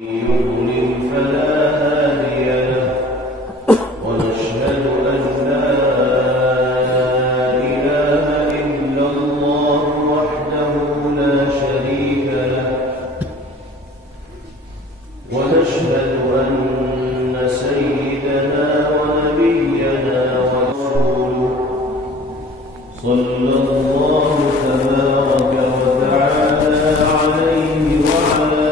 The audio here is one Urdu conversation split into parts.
يضلل فلا هادي له ونشهد أن لا إله إلا الله وحده لا شريك له ونشهد أن سيدنا ونبينا ورسوله صلى الله تبارك وتعالى عليه وعلى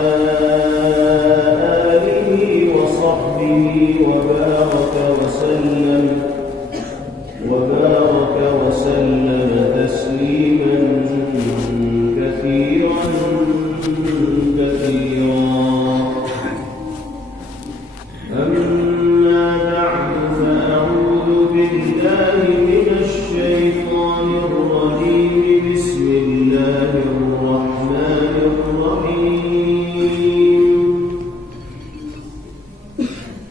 وبارك وسلم تسليما كثيرا أما بعد فأعوذ بالله من الشيطان الرجيم بسم الله الرحمن الرحيم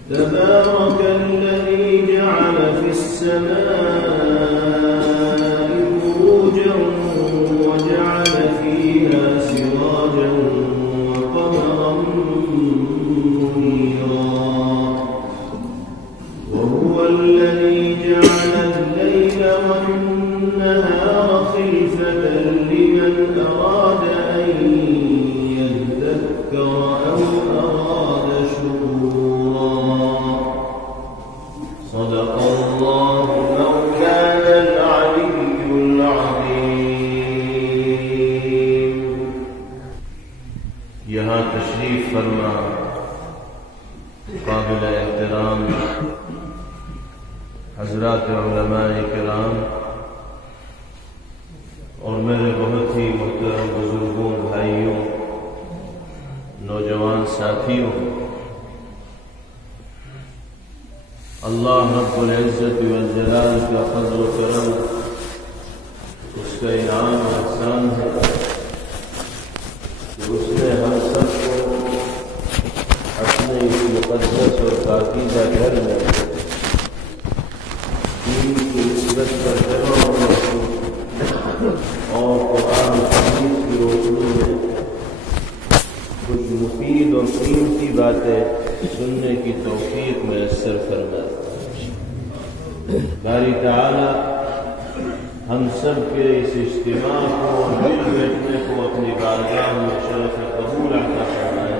تبارك الذي جعل في السماء بروجا وجعل فيها سراجا وقمرا منيرا وهو الذي جعل الليل والنهار خلفة لمن أراد أن يذكر أو أراد شكورا صدق الله مولانا العلي العظيم. یہاں تشریف فرما قابل احترام حضرات علماء کرام اور میرے بہت ہی محترم بزرگوں، بھائیوں، نوجوان ساتھیوں، اللہ رب العزت والجلال کا فضل و کرم، اس کا انعام و احسان ہے کہ اس نے ہم سب کو اپنے اس مقدس اور پاکیزہ گھر میں دین کی نسبت پر جمع ہونے اور قرآن حدیث کی روشنی میں کچھ مفید اور قیمتی باتیں سننے کی توفیق میسر فرمائے. باری تعالی ہم سب کے اس اجتماع کو اور مل بیٹھنے کو اپنی بارگاہ میں شرف قبول عطا فرمائے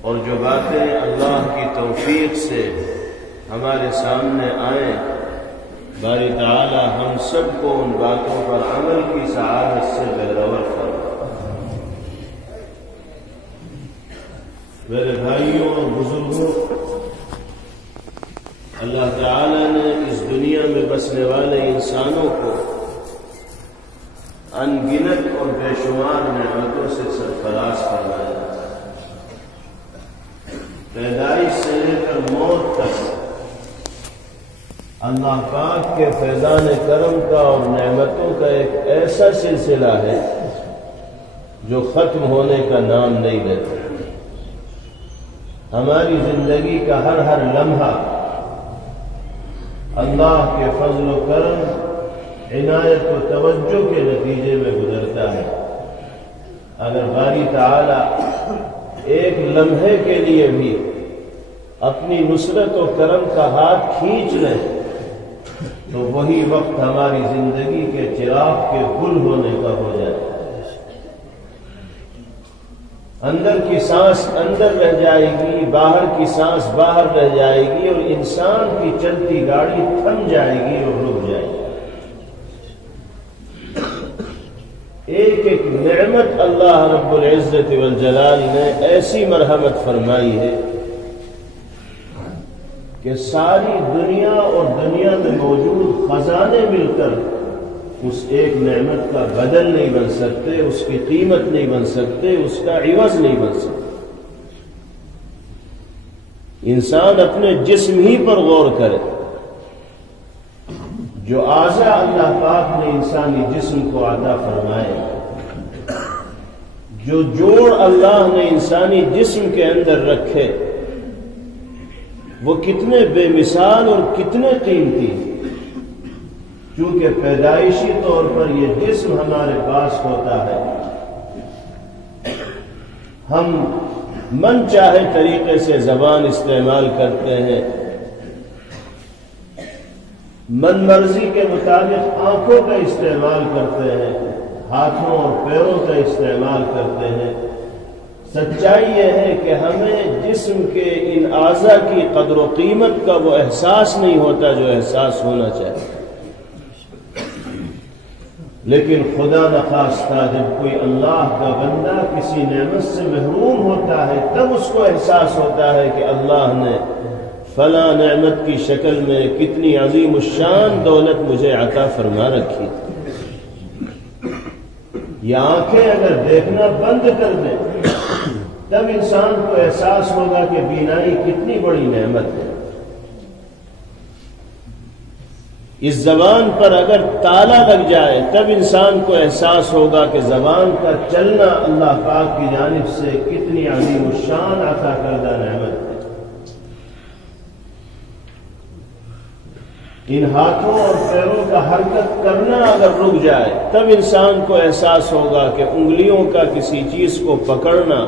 اور جو باتیں اللہ کی توفیق سے ہمارے سامنے آئیں، باری تعالی ہم سب کو ان باتوں پر عمل کی سعادت سے بہرور فرمائے. میرے بھائیوں اور بزرگوں، اللہ تعالی نے اس دنیا میں بسنے والے انسانوں کو ان گنت اور بے شمار نعمتوں سے سرفراز فرمایا. پیدائش سے لے کر موت تک اللہ پاک کے فیضان کرم کا اور نعمتوں کا ایک ایسا سلسلہ ہے جو ختم ہونے کا نام نہیں لیتا. ہماری زندگی کا ہر ہر لمحہ اللہ کے فضل و کرم، عنایت و توجہ کے نتیجے میں گزرتا ہے. اگر باری تعالی ایک لمحے کے لیے بھی اپنی نصرت و کرم کا ہاتھ کھینچ لے تو وہی وقت ہماری زندگی کے چراغ کے گل ہونے کا ہو جائے. اندر کی سانس اندر رہ جائے گی، باہر کی سانس باہر رہ جائے گی اور انسان کی چلتی گاڑی تھم جائے گی اور رک جائے گی. ایک ایک نعمت اللہ رب العزت والجلال نے ایسی مرحمت فرمائی ہے کہ ساری دنیا اور دنیا میں موجود خزانے مل کر اس ایک نعمت کا بدل نہیں بن سکتے، اس کی قیمت نہیں بن سکتے، اس کا عوض نہیں بن سکتے. انسان اپنے جسم ہی پر غور کرے. جو اعضاء اللہ پاک نے انسانی جسم کو عطا فرمائے، جو جوڑ اللہ نے انسانی جسم کے اندر رکھے، وہ کتنے بے مثال اور کتنے قیمتی ہیں. چونکہ پیدائشی طور پر یہ جسم ہمارے پاس ہوتا ہے، ہم من چاہے طریقے سے زبان استعمال کرتے ہیں، من مرضی کے مطابق آنکھوں کا استعمال کرتے ہیں، ہاتھوں اور پیروں کا استعمال کرتے ہیں۔ سچائی یہ ہے کہ ہمیں جسم کے ان اعضاء کی قدر و قیمت کا وہ احساس نہیں ہوتا جو احساس ہونا چاہیے، لیکن خدا نخواستہ جب کوئی اللہ کا بندہ کسی نعمت سے محروم ہوتا ہے تب اس کو احساس ہوتا ہے کہ اللہ نے فلاں نعمت کی شکل میں کتنی عظیم الشان دولت مجھے عطا فرما رکھی۔ یہ آنکھیں اگر دیکھنا بند کر دیں تب انسان کو احساس ہوگا کہ بینائی کتنی بڑی نعمت ہے۔ اس زبان پر اگر تالا لگ جائے تب انسان کو احساس ہوگا کہ زبان کا چلنا اللہ پاک کی جانب سے کتنی عظیم الشان عطا کردہ نعمت ہے۔ ان ہاتھوں اور پیروں کا حرکت کرنا اگر رک جائے تب انسان کو احساس ہوگا کہ انگلیوں کا کسی چیز کو پکڑنا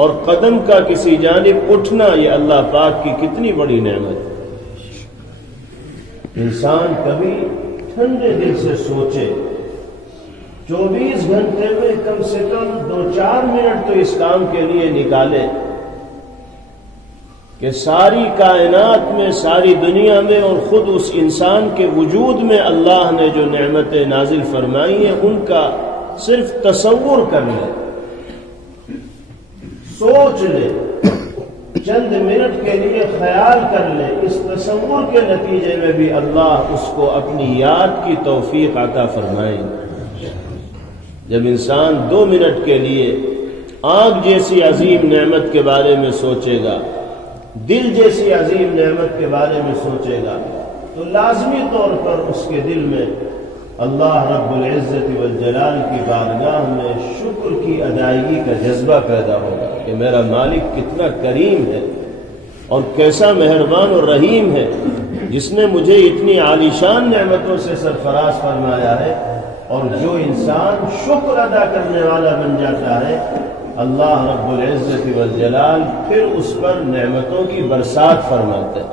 اور قدم کا کسی جانب اٹھنا یہ اللہ پاک کی کتنی بڑی نعمت ہے۔ انسان کبھی ٹھنڈے دل سے سوچے 24 گھنٹے میں کم سے کم 2-4 منٹ تو اس کام کے لیے نکالے کہ ساری کائنات میں، ساری دنیا میں اور خود اس انسان کے وجود میں اللہ نے جو نعمتیں نازل فرمائی ہیں ان کا صرف تصور کر لے، سوچ لے، چند منٹ کے لیے خیال کر لے۔ اس تصور کے نتیجے میں بھی اللہ اس کو اپنی یاد کی توفیق عطا فرمائے۔ جب انسان 2 منٹ کے لیے آنکھ جیسی عظیم نعمت کے بارے میں سوچے گا، دل جیسی عظیم نعمت کے بارے میں سوچے گا، تو لازمی طور پر اس کے دل میں اللہ رب العزت والجلال کی بارگاہ میں شکر کی ادائیگی کا جذبہ پیدا ہوگا کہ میرا مالک کتنا کریم ہے اور کیسا مہربان اور رحیم ہے، جس نے مجھے اتنی عالیشان نعمتوں سے سرفراز فرمایا ہے۔ اور جو انسان شکر ادا کرنے والا بن جاتا ہے، اللہ رب العزت والجلال پھر اس پر نعمتوں کی برسات فرماتا ہے۔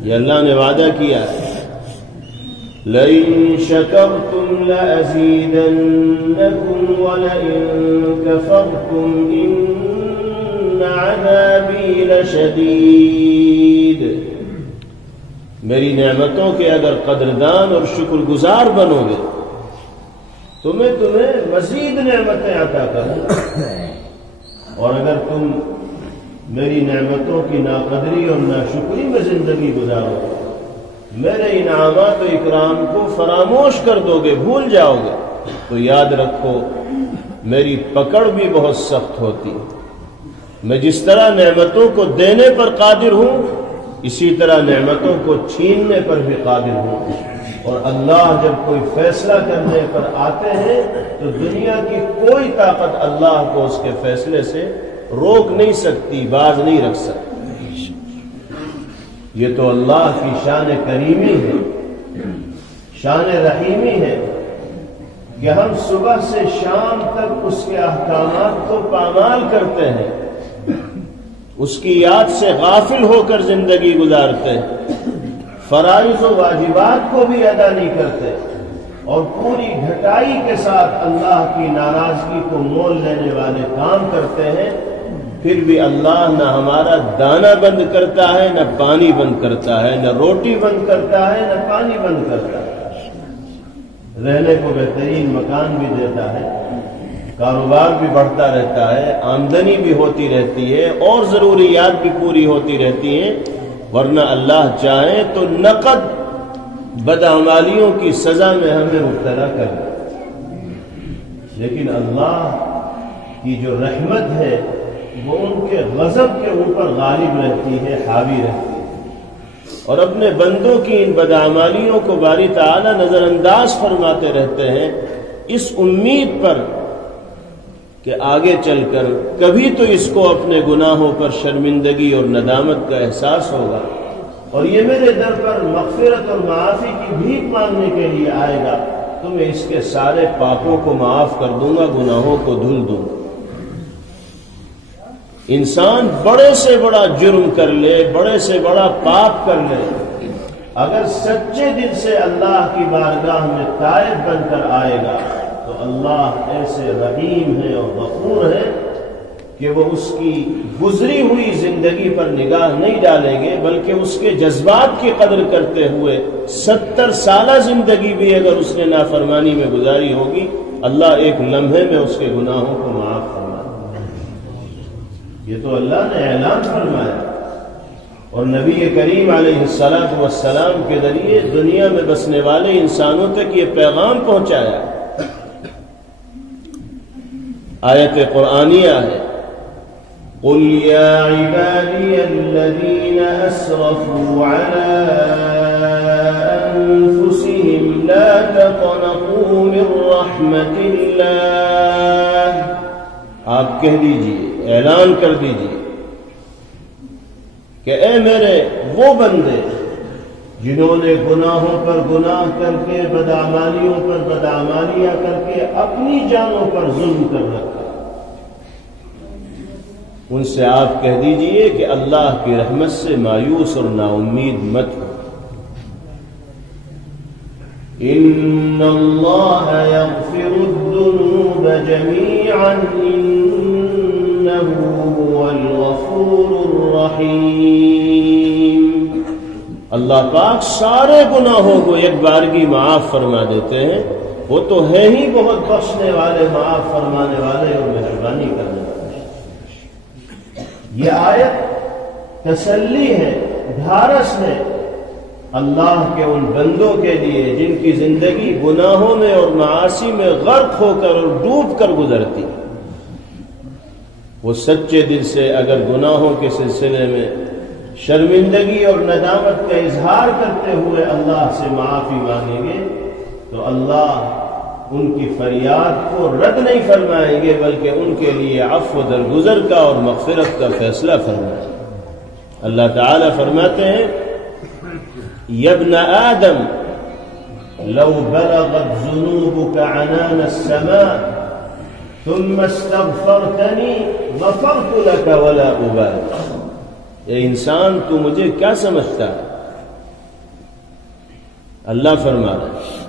یہ اللہ نے وعدہ کیا ہے، لَئِن شَكَرْتُمْ لَأَزِيدَنَّكُمْ وَلَئِن كَفَرْتُمْ إِنَّ عَذَابِي لَشَدِيدٌ۔ میری نعمتوں کے اگر قدردان اور شکر گزار بنو گے تو میں تمہیں مزید نعمتیں عطا کروں، اور اگر تم میری نعمتوں کی ناقدری اور ناشکری میں زندگی گزارو، میرے انعامات و اکرام کو فراموش کر دو گے، بھول جاؤ گے، تو یاد رکھو میری پکڑ بھی بہت سخت ہوتی ہے۔ میں جس طرح نعمتوں کو دینے پر قادر ہوں اسی طرح نعمتوں کو چھیننے پر بھی قادر ہوں، اور اللہ جب کوئی فیصلہ کرنے پر آتے ہیں تو دنیا کی کوئی طاقت اللہ کو اس کے فیصلے سے روک نہیں سکتی، باز نہیں رکھ سکتی۔ یہ تو اللہ کی شان کریمی ہے، شان رحیمی ہے کہ ہم صبح سے شام تک اس کے احکامات کو پامال کرتے ہیں، اس کی یاد سے غافل ہو کر زندگی گزارتے ہیں، فرائض و واجبات کو بھی ادا نہیں کرتے، اور پوری گھٹائی کے ساتھ اللہ کی ناراضگی کو مول لینے والے کام کرتے ہیں، پھر بھی اللہ نہ ہمارا دانہ بند کرتا ہے، نہ پانی بند کرتا ہے، نہ روٹی بند کرتا ہے، نہ پانی بند کرتا ہے، رہنے کو بہترین مکان بھی دیتا ہے، کاروبار بھی بڑھتا رہتا ہے، آمدنی بھی ہوتی رہتی ہے، اور ضروریات بھی پوری ہوتی رہتی ہیں، ورنہ اللہ چاہے تو نقد بدعمالیوں کی سزا میں ہمیں مبتلا کر دے، لیکن اللہ کی جو رحمت ہے وہ ان کے غضب کے اوپر غالب رہتی ہے، حاوی رہتی ہے، اور اپنے بندوں کی ان بدعمالیوں کو باری تعالی نظر انداز فرماتے رہتے ہیں، اس امید پر کہ آگے چل کر کبھی تو اس کو اپنے گناہوں پر شرمندگی اور ندامت کا احساس ہوگا، اور یہ میرے در پر مغفرت اور معافی کی بھیک مانگنے کے لیے آئے گا، تو میں اس کے سارے پاپوں کو معاف کر دوں گا، گناہوں کو دھل دوں گا۔ انسان بڑے سے بڑا جرم کر لے، بڑے سے بڑا پاپ کر لے، اگر سچے دل سے اللہ کی بارگاہ میں تائب بن کر آئے گا تو اللہ ایسے رحیم ہے اور غفور ہے کہ وہ اس کی گزری ہوئی زندگی پر نگاہ نہیں ڈالیں گے، بلکہ اس کے جذبات کی قدر کرتے ہوئے 70 سالہ زندگی بھی اگر اس نے نافرمانی میں گزاری ہوگی، اللہ ایک لمحے میں اس کے گناہوں کو معاف فرما دے۔ یہ تو اللہ نے اعلان فرمایا اور نبی کریم علیہ السلام کے ذریعے دنیا میں بسنے والے انسانوں تک یہ پیغام پہنچایا۔ آیت قرآنیہ ہے، قل یا عبادی الذین اسرفوا علی انفسهم لا تقنطوا من رحمت اللہ، آپ کہہ دیجئے، اعلان کر دیجئے کہ اے میرے وہ بندے جنہوں نے گناہوں پر گناہ کر کے، بدعمالیوں پر بدعمالیاں کر کے اپنی جانوں پر ظلم کر رکھا، ان سے آپ کہہ دیجئے کہ اللہ کی رحمت سے مایوس اور نا امید مت ہو۔ ان اللہ یغفر الذنوب جميعا انہ هو الغفور الرحیم، اللہ پاک سارے گناہوں کو ایک بارگی معاف فرما دیتے ہیں، وہ تو ہے ہی بہت بخشنے والے، معاف فرمانے والے اور مہربانی کرنے والے۔ یہ آیت تسلی ہے، ڈھارس ہے اللہ کے ان بندوں کے لیے جن کی زندگی گناہوں میں اور معاصی میں غرق ہو کر اور ڈوب کر گزرتی، وہ سچے دل سے اگر گناہوں کے سلسلے میں شرمندگی اور ندامت کا اظہار کرتے ہوئے اللہ سے معافی مانگیں گے تو اللہ ان کی فریاد کو رد نہیں فرمائیں گے، بلکہ ان کے لیے عفو درگزر کا اور مغفرت کا فیصلہ فرمائیں گے۔ اللہ تعالی فرماتے ہیں، یا ابن آدم لو بلغت ذنوبك عنان السماء ثم استغفرتنی غفرت لك ولا ابالي، اے انسان تو مجھے کیا سمجھتا ہے؟ اللہ فرما رہا ہے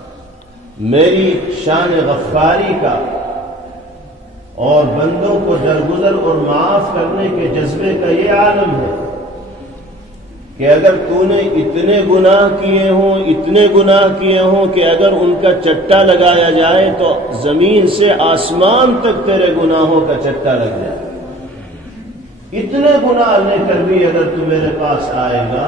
میری شان غفاری کا اور بندوں کو درگزر اور معاف کرنے کے جذبے کا یہ عالم ہے کہ اگر تو نے اتنے گناہ کیے ہوں کہ اگر ان کا چٹا لگایا جائے تو زمین سے آسمان تک تیرے گناہوں کا چٹا لگ جائے، اتنے گناہ لے کر بھی اگر تو میرے پاس آئے گا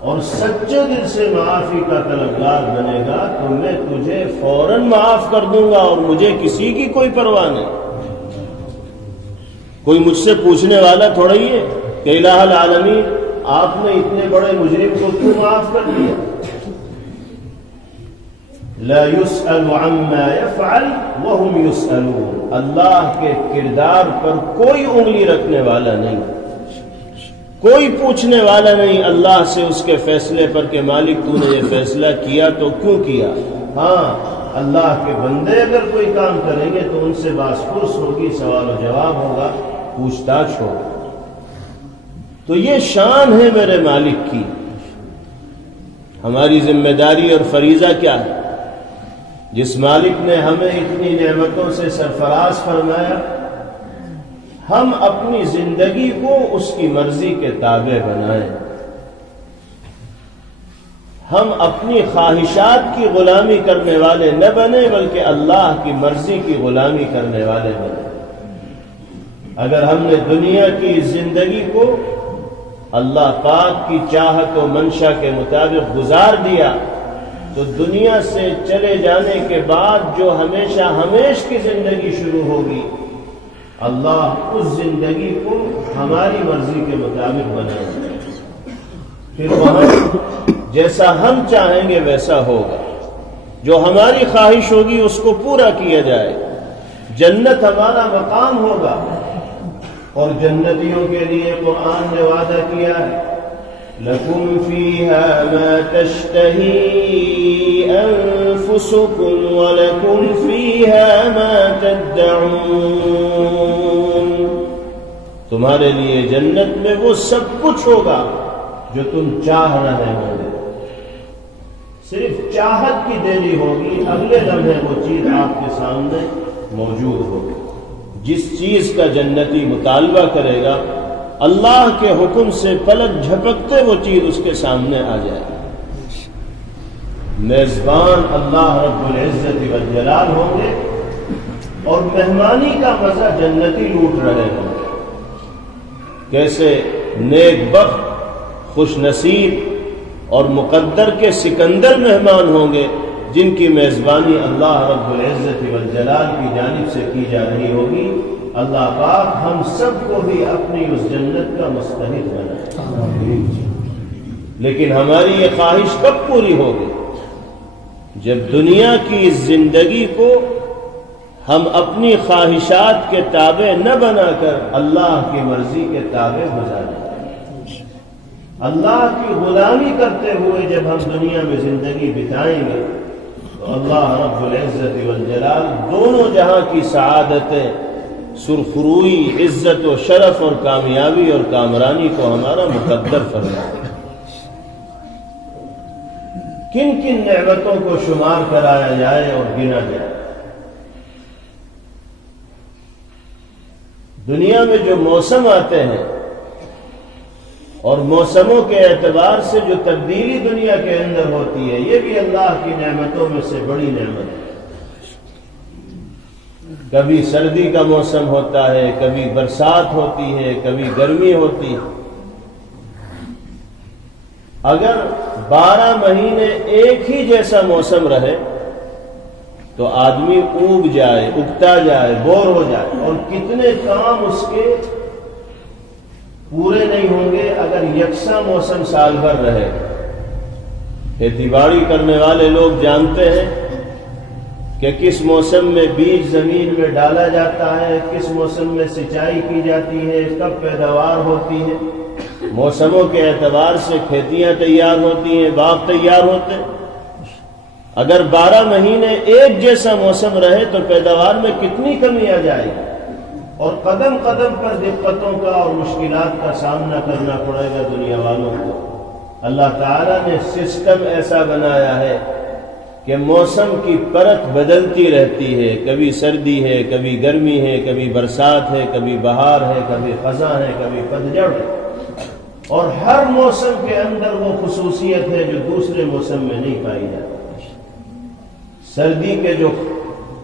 اور سچے دل سے معافی کا طلبگار بنے گا تو میں تجھے فوراً معاف کر دوں گا اور مجھے کسی کی کوئی پرواہ نہیں۔ کوئی مجھ سے پوچھنے والا تھوڑا ہی ہے کہ الہ العالمین آپ نے اتنے بڑے مجرم کو کیوں معاف کر دیا؟ لا يسأل عما يفعل وهم يسألون، اللہ کے کردار پر کوئی انگلی رکھنے والا نہیں، کوئی پوچھنے والا نہیں اللہ سے اس کے فیصلے پر کہ مالک تو نے یہ فیصلہ کیا تو کیوں کیا۔ ہاں اللہ کے بندے اگر کوئی کام کریں گے تو ان سے باس پرس ہوگی، سوال و جواب ہوگا، پوچھ تاچھ ہوگا۔ تو یہ شان ہے میرے مالک کی۔ ہماری ذمہ داری اور فریضہ کیا ہے؟ جس مالک نے ہمیں اتنی نعمتوں سے سرفراز فرمایا، ہم اپنی زندگی کو اس کی مرضی کے تابع بنائیں، ہم اپنی خواہشات کی غلامی کرنے والے نہ بنیں بلکہ اللہ کی مرضی کی غلامی کرنے والے بنیں۔ اگر ہم نے دنیا کی زندگی کو اللہ پاک کی چاہت و منشا کے مطابق گزار دیا تو دنیا سے چلے جانے کے بعد جو ہمیشہ ہمیش کی زندگی شروع ہوگی، اللہ اس زندگی کو ہماری مرضی کے مطابق بنائے گا، پھر وہاں جیسا ہم چاہیں گے ویسا ہوگا، جو ہماری خواہش ہوگی اس کو پورا کیا جائے، جنت ہمارا مقام ہوگا۔ اور جنتیوں کے لیے قرآن نے وعدہ کیا ہے، لَكُمْ فِيهَا مَا تَشْتَهِي أَنفُسُكُمْ وَلَكُمْ فِيهَا مَا تَدَّعُونَ، تمہارے لیے جنت میں وہ سب کچھ ہوگا جو تم چاہ رہے ہوں گے، صرف چاہت کی دیری ہوگی، اگلے لمحے وہ چیز آپ کے سامنے موجود ہوگی۔ جس چیز کا جنتی مطالبہ کرے گا اللہ کے حکم سے پلک جھپکتے وہ چیز اس کے سامنے آ جائے گی۔ میزبان اللہ رب العزت والجلال ہوں گے اور مہمانی کا مزہ جنتی لوٹ رہے ہوں گے۔ کیسے نیک بخت، خوش نصیب اور مقدر کے سکندر مہمان ہوں گے جن کی میزبانی اللہ رب العزت والجلال کی جانب سے کی جا رہی ہوگی۔ اللہ پاک ہم سب کو بھی اپنی اس جنت کا مستحق بنائے۔ لیکن ہماری یہ خواہش کب پوری ہوگی؟ جب دنیا کی اس زندگی کو ہم اپنی خواہشات کے تابع نہ بنا کر اللہ کی مرضی کے تابع گزاریں۔ اللہ کی غلامی کرتے ہوئے جب ہم دنیا میں زندگی بتائیں گے تو اللہ رب العزت والجلال دونوں جہاں کی سعادتیں، سرخروئی، عزت و شرف اور کامیابی اور کامرانی کو ہمارا مقدر فرمائے۔ کن کن نعمتوں کو شمار کرایا جائے اور گنا جائے۔ دنیا میں جو موسم آتے ہیں اور موسموں کے اعتبار سے جو تبدیلی دنیا کے اندر ہوتی ہے، یہ بھی اللہ کی نعمتوں میں سے بڑی نعمت ہے۔ کبھی سردی کا موسم ہوتا ہے، کبھی برسات ہوتی ہے، کبھی گرمی ہوتی ہے۔ اگر 12 مہینے ایک ہی جیسا موسم رہے تو آدمی اوب جائے، اگتا جائے، بور ہو جائے، اور کتنے کام اس کے پورے نہیں ہوں گے اگر یکساں موسم سال بھر رہے۔ کھیتی باڑی کرنے والے لوگ جانتے ہیں کہ کس موسم میں بیج زمین میں ڈالا جاتا ہے، کس موسم میں سینچائی کی جاتی ہے، کب پیداوار ہوتی ہے۔ موسموں کے اعتبار سے کھیتیاں تیار ہوتی ہیں، باغ تیار ہوتے ہیں۔ اگر 12 مہینے ایک جیسا موسم رہے تو پیداوار میں کتنی کمی آ جائے گی، اور قدم قدم پر دقتوں کا اور مشکلات کا سامنا کرنا پڑے گا دنیا والوں کو۔ اللہ تعالیٰ نے سسٹم ایسا بنایا ہے کہ موسم کی پرت بدلتی رہتی ہے، کبھی سردی ہے، کبھی گرمی ہے، کبھی برسات ہے، کبھی بہار ہے، کبھی خزاں ہے، کبھی پتجھڑ ہے، اور ہر موسم کے اندر وہ خصوصیت ہے جو دوسرے موسم میں نہیں پائی جاتی۔ سردی کے جو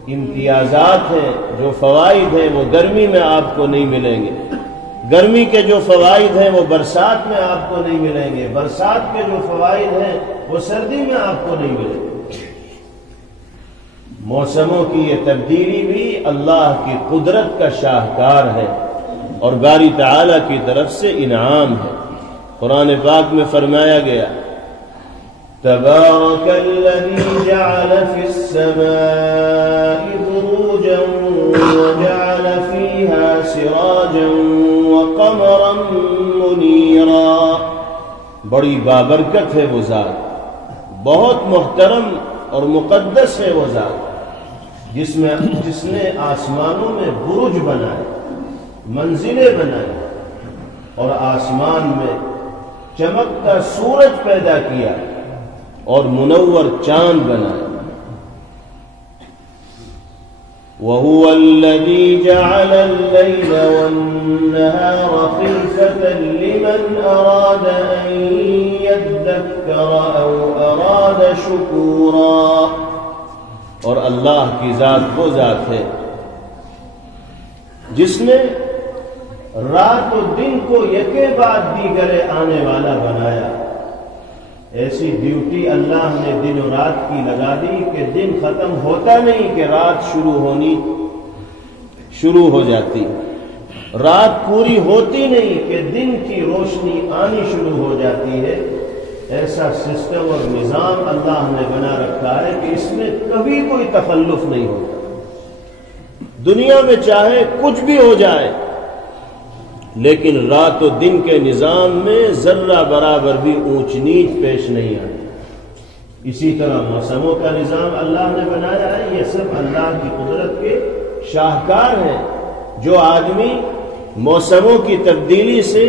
امتیازات ہیں، جو فوائد ہیں، وہ گرمی میں آپ کو نہیں ملیں گے۔ گرمی کے جو فوائد ہیں وہ برسات میں آپ کو نہیں ملیں گے۔ برسات کے جو فوائد ہیں وہ سردی میں آپ کو نہیں ملیں گے۔ موسموں کی یہ تبدیلی بھی اللہ کی قدرت کا شاہکار ہے اور باری تعالیٰ کی طرف سے انعام ہے۔ قرآن پاک میں فرمایا گیا، تبارک الذی جعل فی السماء بروجا وجعل فیہا سراجا وقمرا منیرا۔ بڑی بابرکت ہے وہ ذات، بہت محترم اور مقدس ہے وہ ذات جس نے آسمانوں میں برج بنائے، منزلیں بنائے، اور آسمان میں چمکتا سورج پیدا کیا اور منور چاند بنائے۔ وَهُوَ الَّذِي جَعَلَ اللَّيْلَ وَالنَّهَارَ خِلْفَةً لِمَنْ أَرَادَ أَن يَذَّكَّرَ أَوْ أَرَادَ شُكُورًا۔ اور اللہ کی ذات وہ ذات ہے جس نے رات و دن کو یکے بعد دیگرے آنے والا بنایا۔ ایسی ڈیوٹی اللہ نے دن و رات کی لگا دی کہ دن ختم ہوتا نہیں کہ رات شروع ہو جاتی، رات پوری ہوتی نہیں کہ دن کی روشنی آنی شروع ہو جاتی ہے۔ ایسا سسٹم اور نظام اللہ نے بنا رکھا ہے کہ اس میں کبھی کوئی تخلف نہیں ہوتا۔ دنیا میں چاہے کچھ بھی ہو جائے لیکن رات و دن کے نظام میں ذرہ برابر بھی اونچ نیچ پیش نہیں آتی۔ اسی طرح موسموں کا نظام اللہ نے بنایا ہے، یہ سب اللہ کی قدرت کے شاہکار ہیں جو آدمی موسموں کی تبدیلی سے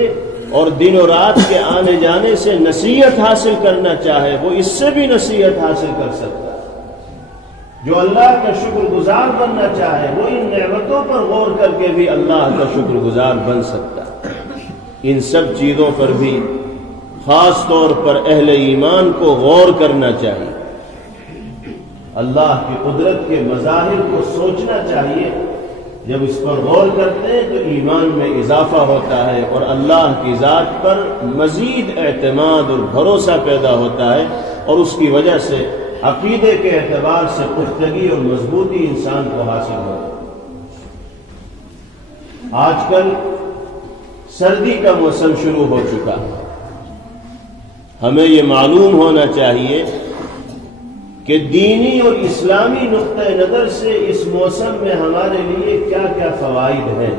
اور دن و رات کے آنے جانے سے نصیحت حاصل کرنا چاہے وہ اس سے بھی نصیحت حاصل کر سکتا ہے۔ جو اللہ کا شکر گزار بننا چاہے وہ ان نعمتوں پر غور کر کے بھی اللہ کا شکر گزار بن سکتا ہے۔ ان سب چیزوں پر بھی خاص طور پر اہل ایمان کو غور کرنا چاہیے، اللہ کی قدرت کے مظاہر کو سوچنا چاہیے۔ جب اس پر غور کرتے ہیں تو ایمان میں اضافہ ہوتا ہے اور اللہ کی ذات پر مزید اعتماد اور بھروسہ پیدا ہوتا ہے، اور اس کی وجہ سے عقیدے کے اعتبار سے پختگی اور مضبوطی انسان کو حاصل ہوتی ہے۔ آج کل سردی کا موسم شروع ہو چکا ہے۔ ہمیں یہ معلوم ہونا چاہیے کہ دینی اور اسلامی نقطہ نظر سے اس موسم میں ہمارے لیے کیا کیا فوائد ہیں۔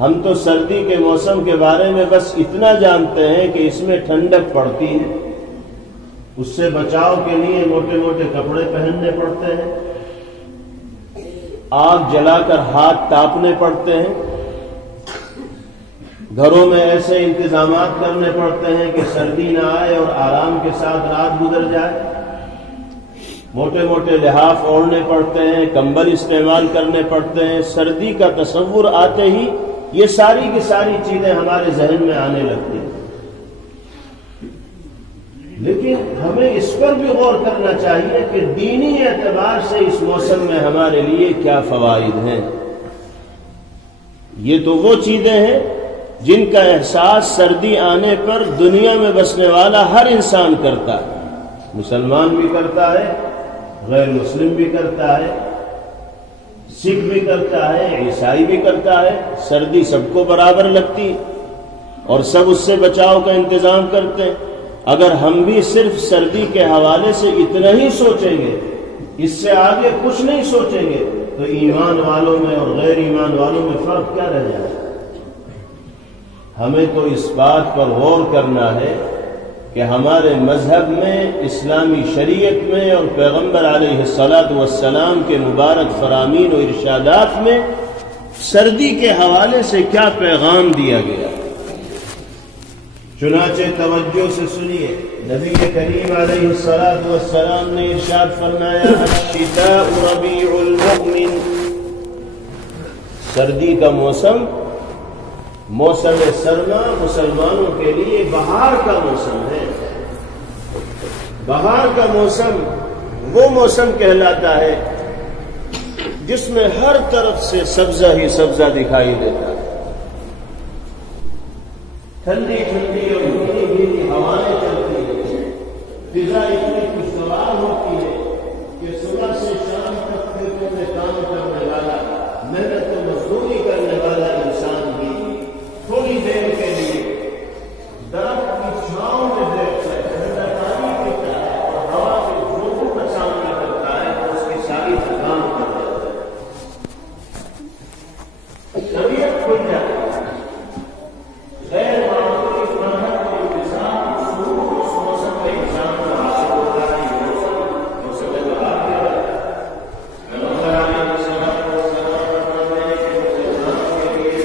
ہم تو سردی کے موسم کے بارے میں بس اتنا جانتے ہیں کہ اس میں ٹھنڈک پڑتی ہے، اس سے بچاؤ کے لیے موٹے موٹے کپڑے پہننے پڑتے ہیں، آگ جلا کر ہاتھ تاپنے پڑتے ہیں، گھروں میں ایسے انتظامات کرنے پڑتے ہیں کہ سردی نہ آئے اور آرام کے ساتھ رات گزر جائے، موٹے موٹے لحاف اوڑھنے پڑتے ہیں، کمبل استعمال کرنے پڑتے ہیں۔ سردی کا تصور آتے ہی یہ ساری کی ساری چیزیں ہمارے ذہن میں آنے لگتی ہیں، لیکن ہمیں اس پر بھی غور کرنا چاہیے کہ دینی اعتبار سے اس موسم میں ہمارے لیے کیا فوائد ہیں۔ یہ تو وہ چیزیں ہیں جن کا احساس سردی آنے پر دنیا میں بسنے والا ہر انسان کرتا ہے، مسلمان بھی کرتا ہے، غیر مسلم بھی کرتا ہے، سکھ بھی کرتا ہے، عیسائی بھی کرتا ہے۔ سردی سب کو برابر لگتی اور سب اس سے بچاؤ کا انتظام کرتے ہیں۔ اگر ہم بھی صرف سردی کے حوالے سے اتنا ہی سوچیں گے، اس سے آگے کچھ نہیں سوچیں گے، تو ایمان والوں میں اور غیر ایمان والوں میں فرق کیا رہ جائے گا؟ ہمیں تو اس بات پر غور کرنا ہے کہ ہمارے مذہب میں، اسلامی شریعت میں اور پیغمبر علیہ الصلاۃ والسلام کے مبارک فرامین و ارشادات میں سردی کے حوالے سے کیا پیغام دیا گیا۔ چنانچہ توجہ سے سنیے، نبی کریم علیہ الصلاۃ والسلام نے ارشاد فرمایا، الشتاء ربیع المؤمن، سردی کا موسم، موسم سرما مسلمانوں کے لیے بہار کا موسم ہے۔ بہار کا موسم وہ موسم کہلاتا ہے جس میں ہر طرف سے سبزہ ہی سبزہ دکھائی دیتا ہے، ٹھنڈی ٹھنڈی اور بھیری بھیری ہوائیں چلتی ہیں، فضا اتنی خوشگوار ہوتی ہے کہ صبح سے شام تک کھیتوں میں کام کرنے والا، محنت و مزدوری کرنے والا انسان بھی تھوڑی دیر کے لیے درخت کی چھاؤں میں بیٹھتا ہے، ٹھنڈا پانی پیتا ہے اور ہوا کے جھونکوں کا سامنا کرتا ہے تو اس کی ساری تھکان کر دیتا ہے، طبیعت کھل جاتی ہے، غیر معمولی فرحت اور انتظام سرور اس موسم میں انسان کو حاصل ہوتا ہے۔ یہ موسم بہار کے بعد پیغمبر علیہ الصلوۃ والسلام فرماتے ہیں کہ مسلمان کے لیے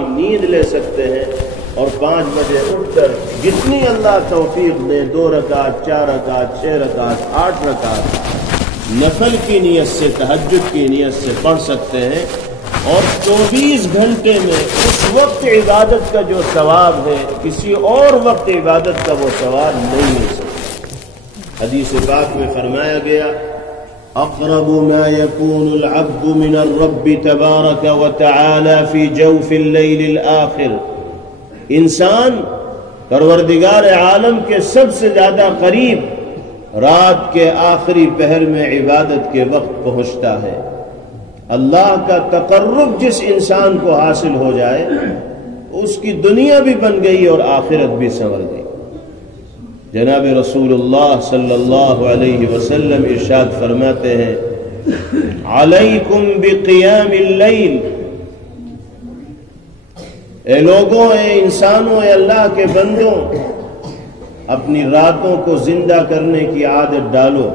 کی نیند لے سکتے ہیں اور 5 بجے اٹھ کر جتنی اللہ توفیق دے 2 رکعت 4 رکعت 6 رکعت 8 رکعت نفل کی نیت سے تہجد کی نیت سے پڑھ سکتے ہیں، اور 24 گھنٹے میں اس وقت عبادت کا جو ثواب ہے کسی اور وقت عبادت کا وہ ثواب نہیں مل سکتا۔ حدیث پاک میں فرمایا گیا اقرب ما يكون العبد من الرب تبارک وتعالى في جوف الليل الآخر، انسان پروردگار عالم کے سب سے زیادہ قریب رات کے آخری پہر میں عبادت کے وقت پہنچتا ہے۔ اللہ کا تقرب جس انسان کو حاصل ہو جائے اس کی دنیا بھی بن گئی اور آخرت بھی سنور گئی۔ جناب رسول اللہ صلی اللہ علیہ وسلم ارشاد فرماتے ہیں علیکم بقیام اللیل، اے لوگوں، اے انسانوں، اے اللہ کے بندوں، اپنی راتوں کو زندہ کرنے کی عادت ڈالو،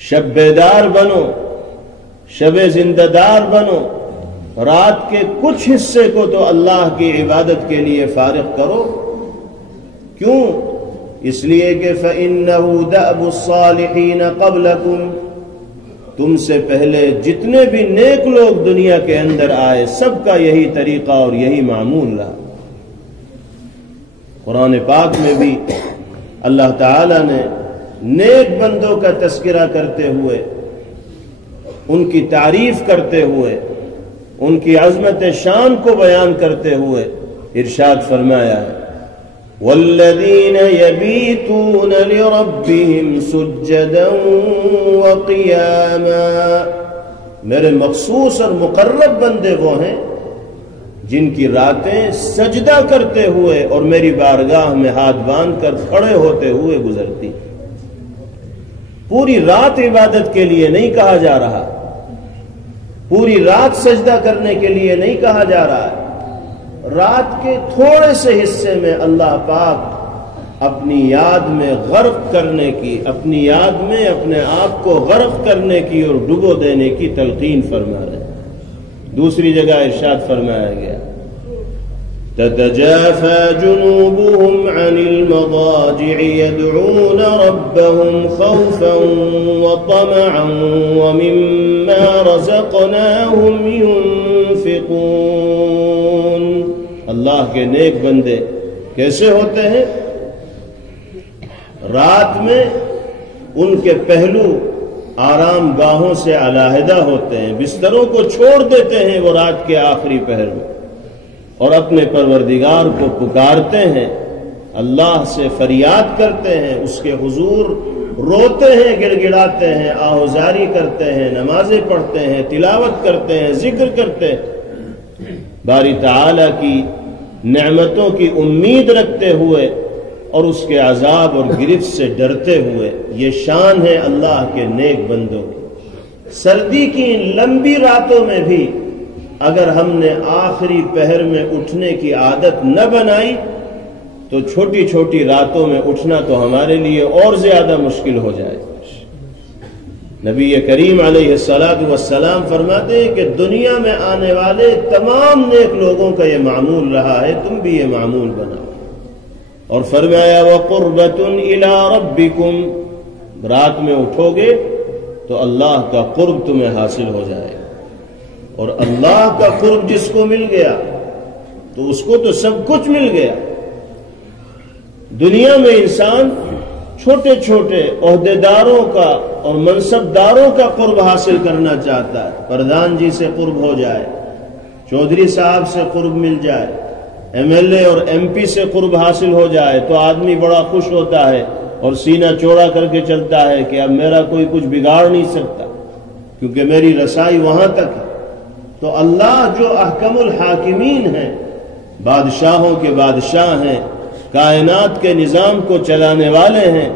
شب بیدار بنو، شب زندہ دار بنو، رات کے کچھ حصے کو تو اللہ کی عبادت کے لیے فارغ کرو۔ کیوں؟ اس لیے کہ فَإِنَّهُ دَأْبُ الصَّالِحِينَ قَبْلَكُمْ، تم سے پہلے جتنے بھی نیک لوگ دنیا کے اندر آئے سب کا یہی طریقہ اور یہی معمول رہا۔ قرآن پاک میں بھی اللہ تعالی نے نیک بندوں کا تذکرہ کرتے ہوئے، ان کی تعریف کرتے ہوئے، ان کی عظمت شان کو بیان کرتے ہوئے ارشاد فرمایا ہے والذین یبیتون لربہم سجدا وقیاما، میرے مخصوص اور مقرب بندے وہ ہیں جن کی راتیں سجدہ کرتے ہوئے اور میری بارگاہ میں ہاتھ باندھ کر کھڑے ہوتے ہوئے گزرتی۔ پوری رات عبادت کے لیے نہیں کہا جا رہا، پوری رات سجدہ کرنے کے لیے نہیں کہا جا رہا ہے، رات کے تھوڑے سے حصے میں اللہ پاک اپنی یاد میں غرق کرنے کی، اپنی یاد میں اپنے آپ کو غرق کرنے کی اور ڈبو دینے کی تلقین فرما رہے ہیں۔ دوسری جگہ ارشاد فرمایا گیا تتجافى جنوبهم عن المضاجع يدعون ربهم خوفا وطمعا ومما رزقناهم ينفقون۔ اللہ کے نیک بندے کیسے ہوتے ہیں؟ رات میں ان کے پہلو آرام گاہوں سے علیحدہ ہوتے ہیں، بستروں کو چھوڑ دیتے ہیں وہ رات کے آخری پہر میں، اور اپنے پروردگار کو پکارتے ہیں، اللہ سے فریاد کرتے ہیں، اس کے حضور روتے ہیں، گڑ گڑاتے ہیں، آہوزاری کرتے ہیں، نمازیں پڑھتے ہیں، تلاوت کرتے ہیں، ذکر کرتے ہیں، باری تعالی کی نعمتوں کی امید رکھتے ہوئے اور اس کے عذاب اور گرفت سے ڈرتے ہوئے۔ یہ شان ہے اللہ کے نیک بندوں کی۔ سردی کی لمبی راتوں میں بھی اگر ہم نے آخری پہر میں اٹھنے کی عادت نہ بنائی تو چھوٹی چھوٹی راتوں میں اٹھنا تو ہمارے لیے اور زیادہ مشکل ہو جائے۔ نبی کریم علیہ السلام فرماتے ہیں کہ دنیا میں آنے والے تمام نیک لوگوں کا یہ معمول رہا ہے، تم بھی یہ معمول بناؤ۔ اور فرمایا وَقُرْبَةٌ إِلَىٰ رَبِّكُمْ، رات میں اٹھو گے تو اللہ کا قرب تمہیں حاصل ہو جائے، اور اللہ کا قرب جس کو مل گیا تو اس کو تو سب کچھ مل گیا۔ دنیا میں انسان چھوٹے چھوٹے عہدیداروں کا اور منصب داروں کا قرب حاصل کرنا چاہتا ہے، پردھان جی سے قرب ہو جائے، چودھری صاحب سے قرب مل جائے، ایم ایل اے اور ایم پی سے قرب حاصل ہو جائے تو آدمی بڑا خوش ہوتا ہے اور سینہ چوڑا کر کے چلتا ہے کہ اب میرا کوئی کچھ بگاڑ نہیں سکتا کیونکہ میری رسائی وہاں تک ہے۔ تو اللہ جو احکم الحاکمین ہیں، بادشاہوں کے بادشاہ ہیں، کائنات کے نظام کو چلانے والے ہیں،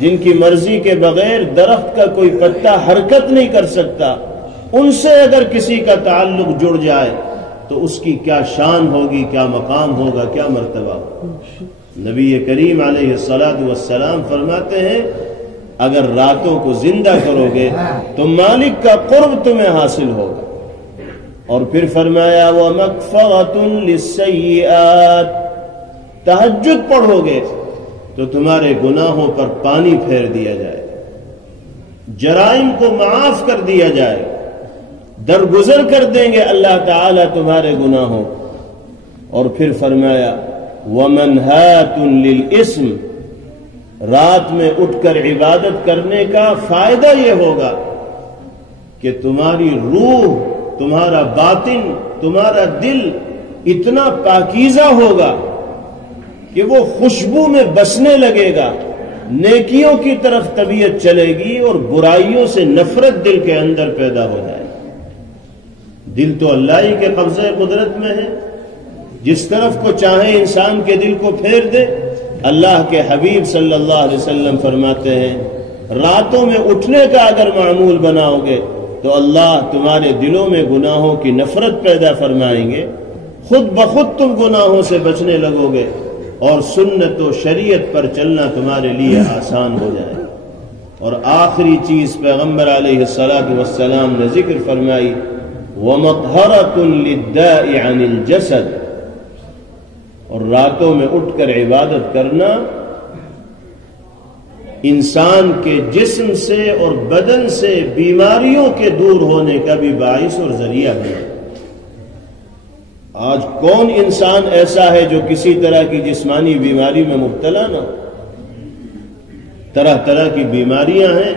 جن کی مرضی کے بغیر درخت کا کوئی پتا حرکت نہیں کر سکتا، ان سے اگر کسی کا تعلق جڑ جائے تو اس کی کیا شان ہوگی، کیا مقام ہوگا، کیا مرتبہ ہوگا۔ نبی کریم علیہ السلام فرماتے ہیں اگر راتوں کو زندہ کرو گے تو مالک کا قرب تمہیں حاصل ہوگا۔ اور پھر فرمایا وَمَغْفِرَةٌ لِلسَّيِّئَاتِ، تہجد پڑھو گے تو تمہارے گناہوں پر پانی پھیر دیا جائے، جرائم کو معاف کر دیا جائے، درگزر کر دیں گے اللہ تعالی تمہارے گناہوں۔ اور پھر فرمایا وَمَنْهَاتٌ لِلْإِثْمِ، رات میں اٹھ کر عبادت کرنے کا فائدہ یہ ہوگا کہ تمہاری روح، تمہارا باطن، تمہارا دل اتنا پاکیزہ ہوگا کہ وہ خوشبو میں بسنے لگے گا، نیکیوں کی طرف طبیعت چلے گی اور برائیوں سے نفرت دل کے اندر پیدا ہو جائے گی۔ دل تو اللہ ہی کے قبضہ قدرت میں ہے، جس طرف کو چاہے انسان کے دل کو پھیر دے۔ اللہ کے حبیب صلی اللہ علیہ وسلم فرماتے ہیں راتوں میں اٹھنے کا اگر معمول بناؤ گے تو اللہ تمہارے دلوں میں گناہوں کی نفرت پیدا فرمائیں گے، خود بخود تم گناہوں سے بچنے لگو گے اور سنت و شریعت پر چلنا تمہارے لیے آسان ہو جائے گا۔ اور آخری چیز پیغمبر علیہ السلام نے ذکر فرمائی وَمَطْهَرَةٌ لِلدَّاءِ عَنِ الْجَسَدِ، اور راتوں میں اٹھ کر عبادت کرنا انسان کے جسم سے اور بدن سے بیماریوں کے دور ہونے کا بھی باعث اور ذریعہ ہے۔ آج کون انسان ایسا ہے جو کسی طرح کی جسمانی بیماری میں مبتلا نہ ہو؟ طرح طرح کی بیماریاں ہیں،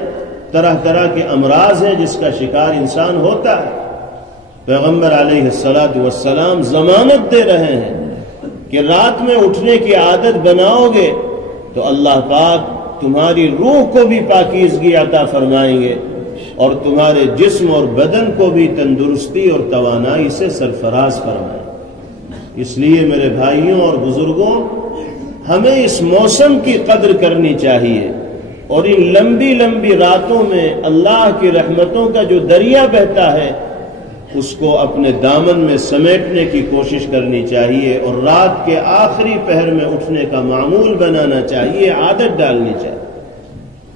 طرح طرح کے امراض ہیں جس کا شکار انسان ہوتا ہے۔ پیغمبر علیہ السلام ضمانت دے رہے ہیں کہ رات میں اٹھنے کی عادت بناؤ گے تو اللہ پاک تمہاری روح کو بھی پاکیزگی عطا فرمائیں گے اور تمہارے جسم اور بدن کو بھی تندرستی اور توانائی سے سرفراز فرمائیں گے۔ اس لیے میرے بھائیوں اور بزرگوں، ہمیں اس موسم کی قدر کرنی چاہیے اور ان لمبی لمبی راتوں میں اللہ کی رحمتوں کا جو دریا بہتا ہے اس کو اپنے دامن میں سمیٹنے کی کوشش کرنی چاہیے اور رات کے آخری پہر میں اٹھنے کا معمول بنانا چاہیے، عادت ڈالنی چاہیے۔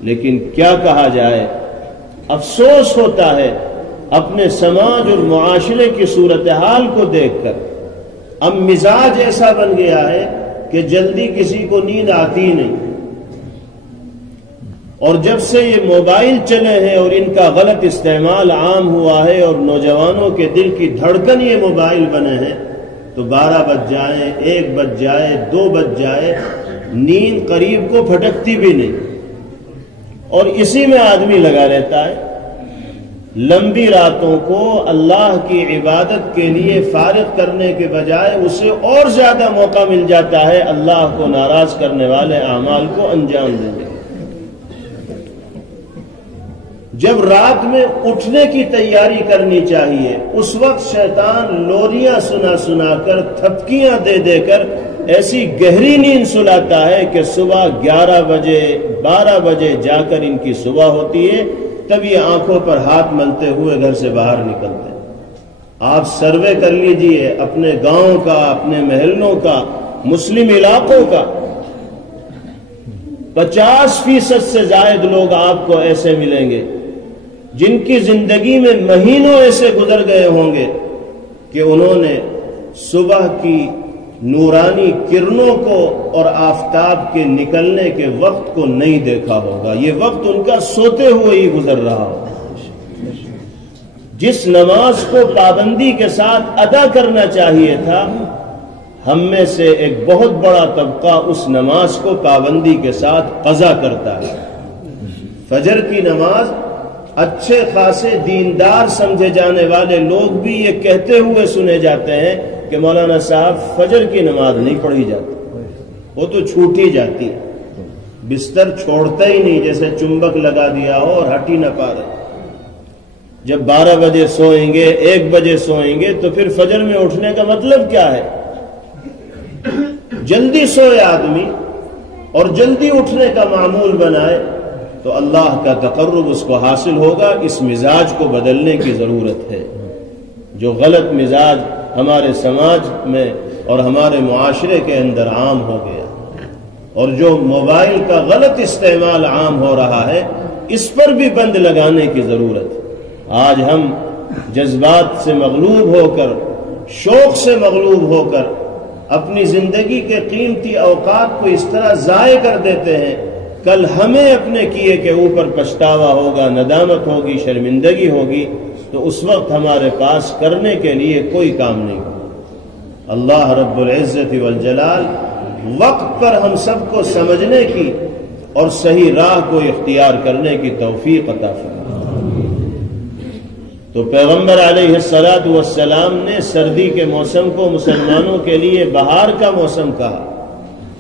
لیکن کیا کہا جائے، افسوس ہوتا ہے اپنے سماج اور معاشرے کی صورتحال کو دیکھ کر۔ اب مزاج ایسا بن گیا ہے کہ جلدی کسی کو نیند آتی نہیں، اور جب سے یہ موبائل چلے ہیں اور ان کا غلط استعمال عام ہوا ہے اور نوجوانوں کے دل کی دھڑکن یہ موبائل بنے ہیں تو 12 بج جائے، 1 بج جائے، 2 بج جائے، نیند قریب کو پھٹکتی بھی نہیں اور اسی میں آدمی لگا رہتا ہے۔ لمبی راتوں کو اللہ کی عبادت کے لیے فارغ کرنے کے بجائے اسے اور زیادہ موقع مل جاتا ہے اللہ کو ناراض کرنے والے اعمال کو انجام دینے۔ جب رات میں اٹھنے کی تیاری کرنی چاہیے اس وقت شیطان لوریاں سنا سنا کر، تھپکیاں دے دے کر ایسی گہری نیند سلاتا ہے کہ صبح 11 بجے 12 بجے جا کر ان کی صبح ہوتی ہے، تب یہ آنکھوں پر ہاتھ ملتے ہوئے گھر سے باہر نکلتے ہیں۔ آپ سروے کر لیجئے اپنے گاؤں کا، اپنے محلوں کا، مسلم علاقوں کا، 50% سے زائد لوگ آپ کو ایسے ملیں گے جن کی زندگی میں مہینوں ایسے گزر گئے ہوں گے کہ انہوں نے صبح کی نورانی کرنوں کو اور آفتاب کے نکلنے کے وقت کو نہیں دیکھا ہوگا۔ یہ وقت ان کا سوتے ہوئے ہی گزر رہا ہوگا۔ جس نماز کو پابندی کے ساتھ ادا کرنا چاہیے تھا، ہم میں سے ایک بہت بڑا طبقہ اس نماز کو پابندی کے ساتھ قضا کرتا ہے۔ فجر کی نماز اچھے خاصے دیندار سمجھے جانے والے لوگ بھی یہ کہتے ہوئے سنے جاتے ہیں کہ مولانا صاحب فجر کی نماز نہیں پڑھی جاتی، وہ تو چھوٹ ہی جاتی ہے، بستر چھوڑتا ہی نہیں، جیسے چمبک لگا دیا ہو اور ہٹ ہی نہ پا رہے۔ جب 12 بجے سوئیں گے، 1 بجے سوئیں گے تو پھر فجر میں اٹھنے کا مطلب کیا ہے؟ جلدی سوئے آدمی اور جلدی اٹھنے کا معمول بنائے تو اللہ کا تقرب اس کو حاصل ہوگا۔ اس مزاج کو بدلنے کی ضرورت ہے۔ جو غلط مزاج ہمارے سماج میں اور ہمارے معاشرے کے اندر عام ہو گیا اور جو موبائل کا غلط استعمال عام ہو رہا ہے، اس پر بھی بند لگانے کی ضرورت ہے۔ آج ہم جذبات سے مغلوب ہو کر، شوق سے مغلوب ہو کر اپنی زندگی کے قیمتی اوقات کو اس طرح ضائع کر دیتے ہیں، کل ہمیں اپنے کیے کے اوپر پچھتاوا ہوگا، ندامت ہوگی، شرمندگی ہوگی، تو اس وقت ہمارے پاس کرنے کے لیے کوئی کام نہیں ہوگا۔ اللہ رب العزت والجلال وقت پر ہم سب کو سمجھنے کی اور صحیح راہ کو اختیار کرنے کی توفیق عطا فرمائے۔ تو پیغمبر علیہ الصلاۃ والسلام نے سردی کے موسم کو مسلمانوں کے لیے بہار کا موسم کہا،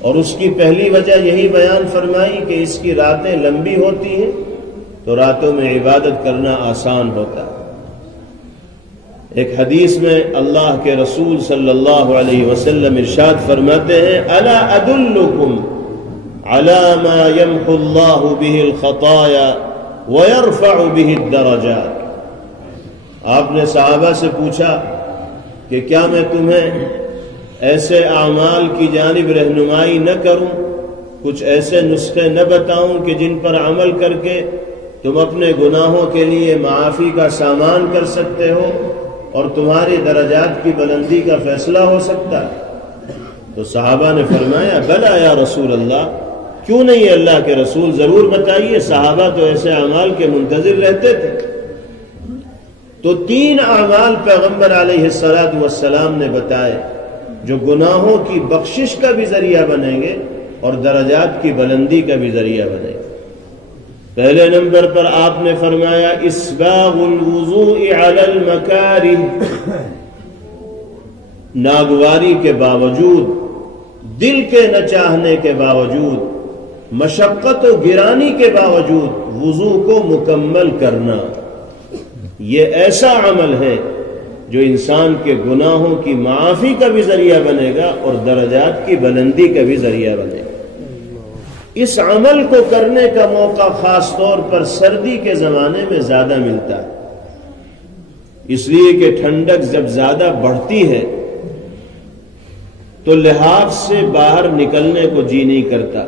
اور اس کی پہلی وجہ یہی بیان فرمائی کہ اس کی راتیں لمبی ہوتی ہیں تو راتوں میں عبادت کرنا آسان ہوتا ہے۔ ایک حدیث میں اللہ کے رسول صلی اللہ علیہ وسلم ارشاد فرماتے ہیں، الا ادلکم علی ما یمحو اللہ بہ الخطایا ویرفع بہ الدرجات۔ آپ نے صحابہ سے پوچھا کہ کیا میں تمہیں ایسے اعمال کی جانب رہنمائی نہ کروں، کچھ ایسے نسخے نہ بتاؤں کہ جن پر عمل کر کے تم اپنے گناہوں کے لیے معافی کا سامان کر سکتے ہو اور تمہاری درجات کی بلندی کا فیصلہ ہو سکتا ہے؟ تو صحابہ نے فرمایا بلا یا رسول اللہ، کیوں نہیں اللہ کے رسول، ضرور بتائیے۔ صحابہ تو ایسے اعمال کے منتظر رہتے تھے۔ تو 3 اعمال پیغمبر علیہ الصلاۃ والسلام نے بتائے جو گناہوں کی بخشش کا بھی ذریعہ بنیں گے اور درجات کی بلندی کا بھی ذریعہ بنیں گے۔ پہلے نمبر پر آپ نے فرمایا اسباغ الوضوء علی المکارہ، ناگواری کے باوجود، دل کے نہ چاہنے کے باوجود، مشقت و گرانی کے باوجود وضو کو مکمل کرنا۔ یہ ایسا عمل ہے جو انسان کے گناہوں کی معافی کا بھی ذریعہ بنے گا اور درجات کی بلندی کا بھی ذریعہ بنے گا۔ اس عمل کو کرنے کا موقع خاص طور پر سردی کے زمانے میں زیادہ ملتا ہے، اس لیے کہ ٹھنڈک جب زیادہ بڑھتی ہے تو لحاظ سے باہر نکلنے کو جی نہیں کرتا،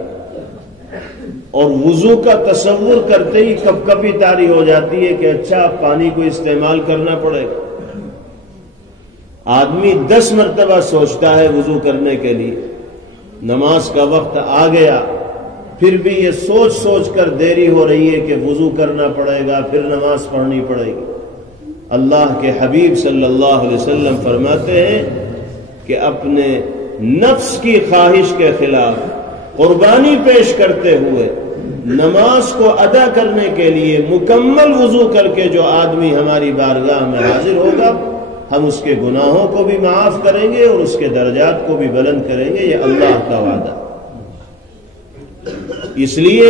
اور وضو کا تصور کرتے ہی کپ کپی طاری ہو جاتی ہے کہ اچھا پانی کو استعمال کرنا پڑے گا۔ آدمی 10 مرتبہ سوچتا ہے وضو کرنے کے لیے، نماز کا وقت آ گیا پھر بھی یہ سوچ سوچ کر دیری ہو رہی ہے کہ وضو کرنا پڑے گا، پھر نماز پڑھنی پڑے گی۔ اللہ کے حبیب صلی اللہ علیہ وسلم فرماتے ہیں کہ اپنے نفس کی خواہش کے خلاف قربانی پیش کرتے ہوئے نماز کو ادا کرنے کے لیے مکمل وضو کر کے جو آدمی ہماری بارگاہ میں حاضر ہوگا، ہم اس کے گناہوں کو بھی معاف کریں گے اور اس کے درجات کو بھی بلند کریں گے۔ یہ اللہ کا وعدہ۔ اس لیے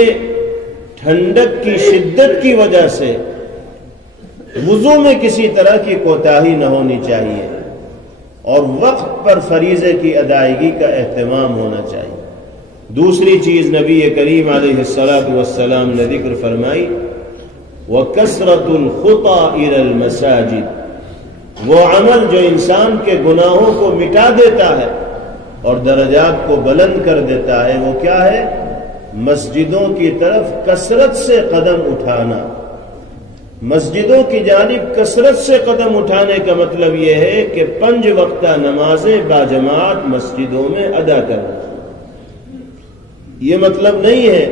ٹھنڈک کی شدت کی وجہ سے وضو میں کسی طرح کی کوتاہی نہ ہونی چاہیے اور وقت پر فریضے کی ادائیگی کا اہتمام ہونا چاہیے۔ دوسری چیز نبی کریم علیہ الصلاۃ والسلام نے ذکر فرمائی، وَكَثْرَةُ الْخُطَىٰ إِلَى الْمَسَاجِدِ، وہ عمل جو انسان کے گناہوں کو مٹا دیتا ہے اور درجات کو بلند کر دیتا ہے، وہ کیا ہے؟ مسجدوں کی طرف کثرت سے قدم اٹھانا۔ مسجدوں کی جانب کثرت سے قدم اٹھانے کا مطلب یہ ہے کہ 5 وقتہ نمازیں باجماعت مسجدوں میں ادا کرنا۔ یہ مطلب نہیں ہے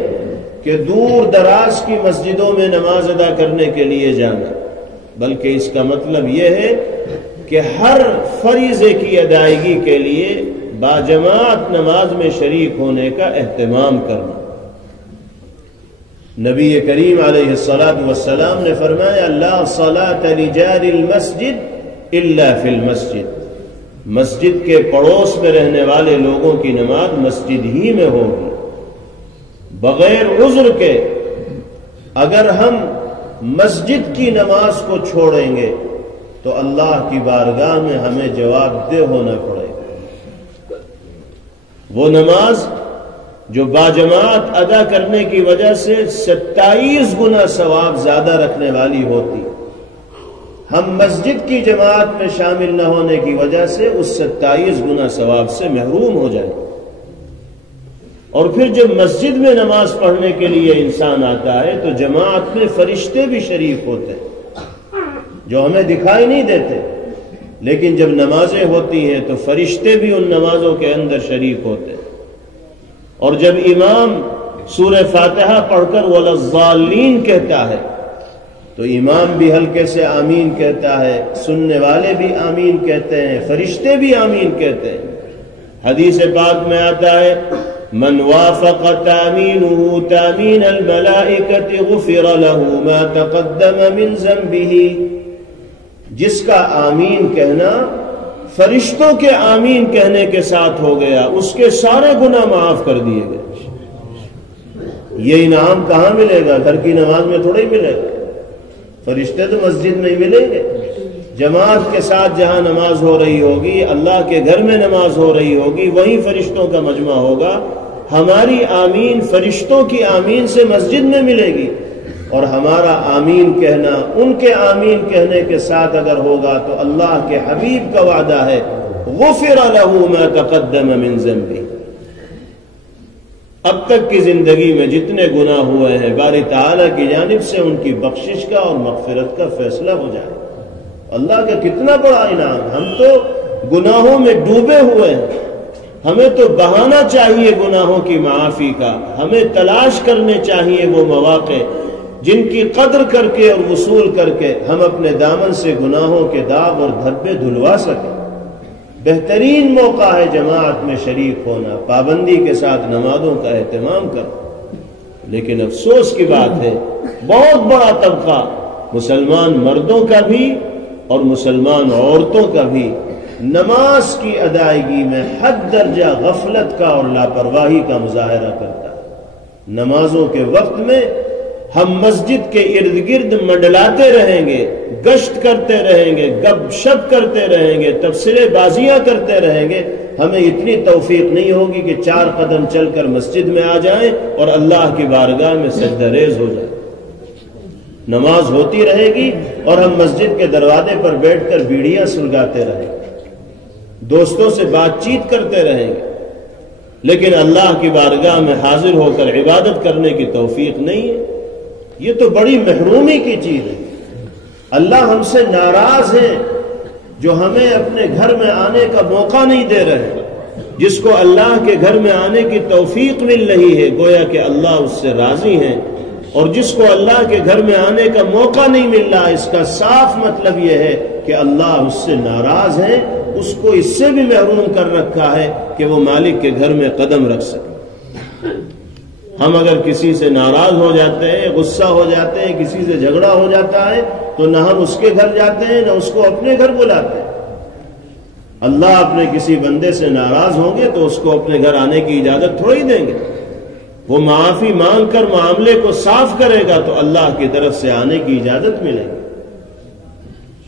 کہ دور دراز کی مسجدوں میں نماز ادا کرنے کے لیے جانا، بلکہ اس کا مطلب یہ ہے کہ ہر فریضے کی ادائیگی کے لیے باجماعت نماز میں شریک ہونے کا اہتمام کرنا۔ نبی کریم علیہ الصلاۃ والسلام نے فرمایا لا صلاۃ لجار المسجد الا فی المسجد، مسجد کے پڑوس میں رہنے والے لوگوں کی نماز مسجد ہی میں ہوگی بغیر عذر کے۔ اگر ہم مسجد کی نماز کو چھوڑیں گے تو اللہ کی بارگاہ میں ہمیں جواب دہ ہونا پڑے گا۔ وہ نماز جو باجماعت ادا کرنے کی وجہ سے 27 گنا ثواب زیادہ رکھنے والی ہوتی، ہم مسجد کی جماعت میں شامل نہ ہونے کی وجہ سے اس 27 گنا ثواب سے محروم ہو جائے۔ اور پھر جب مسجد میں نماز پڑھنے کے لیے انسان آتا ہے تو جماعت میں فرشتے بھی شریک ہوتے ہیں، جو ہمیں دکھائی نہیں دیتے، لیکن جب نمازیں ہوتی ہیں تو فرشتے بھی ان نمازوں کے اندر شریک ہوتے ہیں۔ اور جب امام سورہ فاتحہ پڑھ کر وَلَا الضَّالِّينَ کہتا ہے تو امام بھی ہلکے سے آمین کہتا ہے، سننے والے بھی آمین کہتے ہیں، فرشتے بھی آمین کہتے ہیں۔ حدیث پاک میں آتا ہے من وافق تامینہ تامین الملائکۃ غفر له ما تقدم من ذنبہ، جس کا آمین کہنا فرشتوں کے آمین کہنے کے ساتھ ہو گیا، اس کے سارے گناہ معاف کر دیے گئے۔ یہ انعام کہاں ملے گا؟ گھر کی نماز میں تھوڑا ہی ملے گا، فرشتے تو مسجد میں ہی ملیں گے۔ جماعت کے ساتھ جہاں نماز ہو رہی ہوگی، اللہ کے گھر میں نماز ہو رہی ہوگی، وہیں فرشتوں کا مجمع ہوگا۔ ہماری آمین فرشتوں کی آمین سے مسجد میں ملے گی، اور ہمارا آمین کہنا ان کے آمین کہنے کے ساتھ اگر ہوگا تو اللہ کے حبیب کا وعدہ ہے غفر له ما تقدم من ذنبہ، اب تک کی زندگی میں جتنے گناہ ہوئے ہیں باری تعالیٰ کی جانب سے ان کی بخشش کا اور مغفرت کا فیصلہ ہو جائے۔ اللہ کا کتنا بڑا انعام! ہم تو گناہوں میں ڈوبے ہوئے ہیں، ہمیں تو بہانا چاہیے گناہوں کی معافی کا، ہمیں تلاش کرنے چاہیے وہ مواقع جن کی قدر کر کے اور وصول کر کے ہم اپنے دامن سے گناہوں کے داغ اور دھبے دھلوا سکیں۔ بہترین موقع ہے جماعت میں شریک ہونا، پابندی کے ساتھ نمازوں کا اہتمام کرنا۔ لیکن افسوس کی بات ہے بہت بڑا طبقہ مسلمان مردوں کا بھی اور مسلمان عورتوں کا بھی نماز کی ادائیگی میں حد درجہ غفلت کا اور لاپرواہی کا مظاہرہ کرتا ہے۔ نمازوں کے وقت میں ہم مسجد کے ارد گرد منڈلاتے رہیں گے، گشت کرتے رہیں گے، گپ شپ کرتے رہیں گے، تبصرے بازیاں کرتے رہیں گے، ہمیں اتنی توفیق نہیں ہوگی کہ 4 قدم چل کر مسجد میں آ جائیں اور اللہ کی بارگاہ میں سجدہ ریز ہو جائیں۔ نماز ہوتی رہے گی اور ہم مسجد کے دروازے پر بیٹھ کر بیڑیاں سلگاتے رہیں گے، دوستوں سے بات چیت کرتے رہیں گے، لیکن اللہ کی بارگاہ میں حاضر ہو کر عبادت کرنے کی توفیق نہیں ہے۔ یہ تو بڑی محرومی کی چیز ہے۔ اللہ ہم سے ناراض ہے جو ہمیں اپنے گھر میں آنے کا موقع نہیں دے رہے۔ جس کو اللہ کے گھر میں آنے کی توفیق مل رہی ہے گویا کہ اللہ اس سے راضی ہیں، اور جس کو اللہ کے گھر میں آنے کا موقع نہیں مل رہا اس کا صاف مطلب یہ ہے کہ اللہ اس سے ناراض ہے، اس کو اس سے بھی محروم کر رکھا ہے کہ وہ مالک کے گھر میں قدم رکھ سکے۔ ہم اگر کسی سے ناراض ہو جاتے ہیں، غصہ ہو جاتے ہیں، کسی سے جھگڑا ہو جاتا ہے تو نہ ہم اس کے گھر جاتے ہیں نہ اس کو اپنے گھر بلاتے ہیں۔ اللہ اپنے کسی بندے سے ناراض ہوں گے تو اس کو اپنے گھر آنے کی اجازت تھوڑی دیں گے۔ وہ معافی مانگ کر معاملے کو صاف کرے گا تو اللہ کی طرف سے آنے کی اجازت ملے گی۔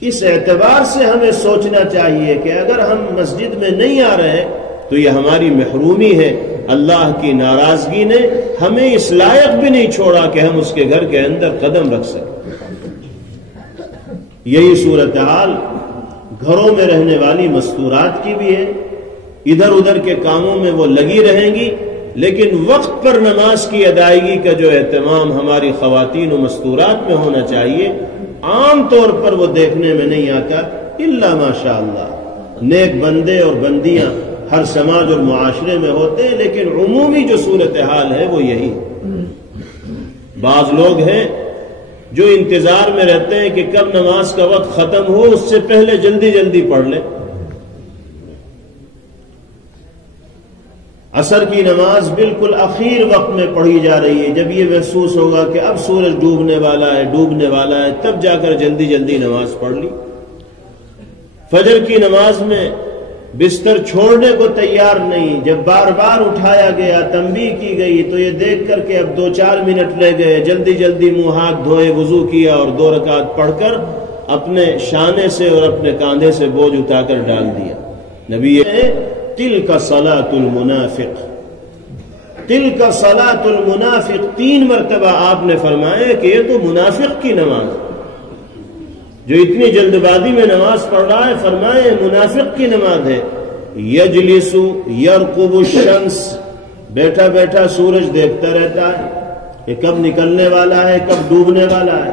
اس اعتبار سے ہمیں سوچنا چاہیے کہ اگر ہم مسجد میں نہیں آ رہے تو یہ ہماری محرومی ہے۔ اللہ کی ناراضگی نے ہمیں اس لائق بھی نہیں چھوڑا کہ ہم اس کے گھر کے اندر قدم رکھ سکیں۔ یہی صورتحال گھروں میں رہنے والی مستورات کی بھی ہے۔ ادھر ادھر کے کاموں میں وہ لگی رہیں گی، لیکن وقت پر نماز کی ادائیگی کا جو اہتمام ہماری خواتین و مستورات میں ہونا چاہیے عام طور پر وہ دیکھنے میں نہیں آتا، الا ماشاء اللہ۔ نیک بندے اور بندیاں ہر سماج اور معاشرے میں ہوتے ہیں، لیکن عمومی جو صورتحال ہے وہ یہی ہے۔ بعض لوگ ہیں جو انتظار میں رہتے ہیں کہ کب نماز کا وقت ختم ہو، اس سے پہلے جلدی جلدی پڑھ لیں۔ عصر کی نماز بالکل اخیر وقت میں پڑھی جا رہی ہے، جب یہ محسوس ہوگا کہ اب سورج ڈوبنے والا ہے تب جا کر جلدی جلدی نماز پڑھ لی۔ فجر کی نماز میں بستر چھوڑنے کو تیار نہیں، جب بار بار اٹھایا گیا، تنبیہ کی گئی تو یہ دیکھ کر کہ اب 2-4 منٹ رہ گئے، جلدی جلدی منہ ہاتھ دھوئے، وضو کیا اور 2 رکعت پڑھ کر اپنے شانے سے اور اپنے کاندھے سے بوجھ اٹھا کر ڈال دیا۔ نبی تلک صلاۃ المنافق، تلک صلاۃ المنافق 3 مرتبہ آپ نے فرمایا کہ یہ تو منافق کی نماز ہے۔ جو اتنی جلد بازی میں نماز پڑھ رہا ہے فرمائے منافق کی نماز ہے۔ یجلس یرقب الشمس، بیٹھا بیٹھا سورج دیکھتا رہتا ہے کہ کب نکلنے والا ہے، کب ڈوبنے والا ہے۔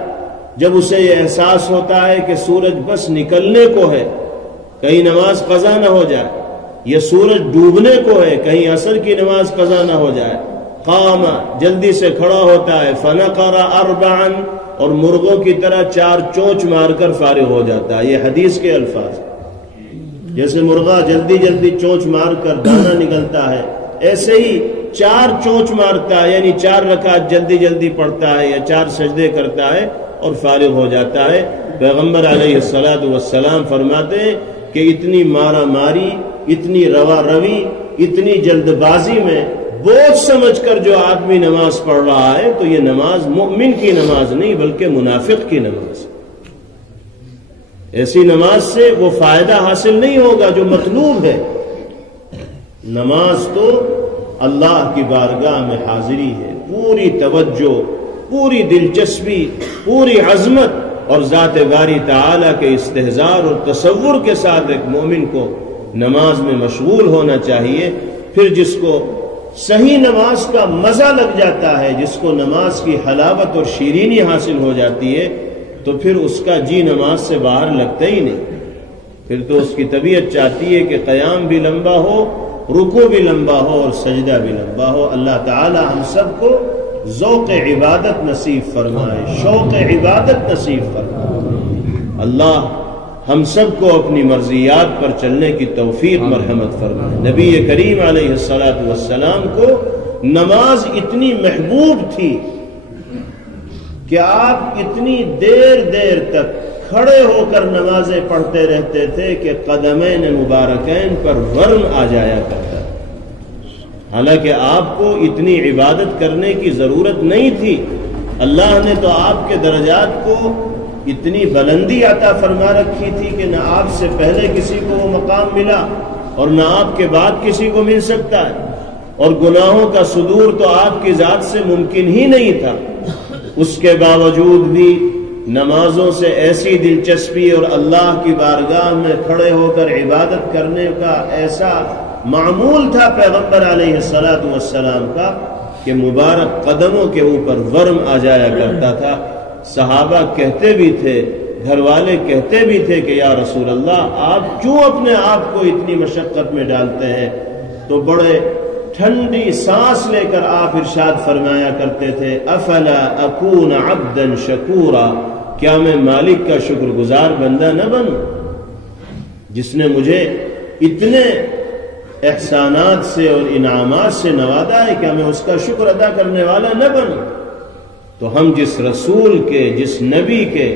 جب اسے یہ احساس ہوتا ہے کہ سورج بس نکلنے کو ہے، کہیں نماز قضا نہ ہو جائے، یہ سورج ڈوبنے کو ہے، کہیں عصر کی نماز قضا نہ ہو جائے، قام جلدی سے کھڑا ہوتا ہے، فنقر اربعا، اور مرغوں کی طرح 4 چونچ مار کر فارغ ہو جاتا ہے۔ یہ حدیث کے الفاظ، جیسے مرغا جلدی جلدی چونچ مار کر دانا نکلتا ہے، ایسے ہی 4 چونچ مارتا ہے، یعنی 4 رکعت جلدی جلدی پڑھتا ہے یا 4 سجدے کرتا ہے اور فارغ ہو جاتا ہے۔ پیغمبر علیہ الصلوۃ والسلام فرماتے ہیں کہ اتنی مارا ماری، اتنی روا روی، اتنی جلد بازی میں بوجھ سمجھ کر جو آدمی نماز پڑھ رہا ہے تو یہ نماز مومن کی نماز نہیں بلکہ منافق کی نماز۔ ایسی نماز سے وہ فائدہ حاصل نہیں ہوگا جو مطلوب ہے۔ نماز تو اللہ کی بارگاہ میں حاضری ہے، پوری توجہ، پوری دلچسپی، پوری عظمت اور ذات باری تعالیٰ کے استحضار اور تصور کے ساتھ ایک مومن کو نماز میں مشغول ہونا چاہیے۔ پھر جس کو صحیح نماز کا مزہ لگ جاتا ہے، جس کو نماز کی حلاوت اور شیرینی حاصل ہو جاتی ہے، تو پھر اس کا جی نماز سے باہر لگتا ہی نہیں۔ پھر تو اس کی طبیعت چاہتی ہے کہ قیام بھی لمبا ہو، رکوع بھی لمبا ہو اور سجدہ بھی لمبا ہو۔ اللہ تعالی ہم سب کو ذوق عبادت نصیب فرمائے، شوق عبادت نصیب فرمائے۔ اللہ ہم سب کو اپنی مرضیات پر چلنے کی توفیق مرحمت فرمائے۔ نبی کریم علیہ الصلوۃ والسلام کو نماز اتنی محبوب تھی کہ آپ اتنی دیر تک کھڑے ہو کر نمازیں پڑھتے رہتے تھے کہ قدمین مبارکین پر ورم آ جایا کرتا۔ حالانکہ آپ کو اتنی عبادت کرنے کی ضرورت نہیں تھی، اللہ نے تو آپ کے درجات کو اتنی بلندی عطا فرما رکھی تھی کہ نہ آپ سے پہلے کسی کو وہ مقام ملا اور نہ آپ کے بعد کسی کو مل سکتا ہے، اور گناہوں کا صدور تو آپ کی ذات سے ممکن ہی نہیں تھا۔ اس کے باوجود بھی نمازوں سے ایسی دلچسپی اور اللہ کی بارگاہ میں کھڑے ہو کر عبادت کرنے کا ایسا معمول تھا پیغمبر علیہ الصلوۃ والسلام کا کہ مبارک قدموں کے اوپر ورم آ جایا کرتا تھا۔ صحابہ کہتے بھی تھے، گھر والے کہتے بھی تھے کہ یا رسول اللہ آپ کیوں اپنے آپ کو اتنی مشقت میں ڈالتے ہیں؟ تو بڑے ٹھنڈی سانس لے کر آپ ارشاد فرمایا کرتے تھے، افلا اکون عبدا شکورا، کیا میں مالک کا شکر گزار بندہ نہ بنوں؟ جس نے مجھے اتنے احسانات سے اور انعامات سے نوازا ہے، کیا میں اس کا شکر ادا کرنے والا نہ بنوں؟ تو ہم جس رسول کے، جس نبی کے،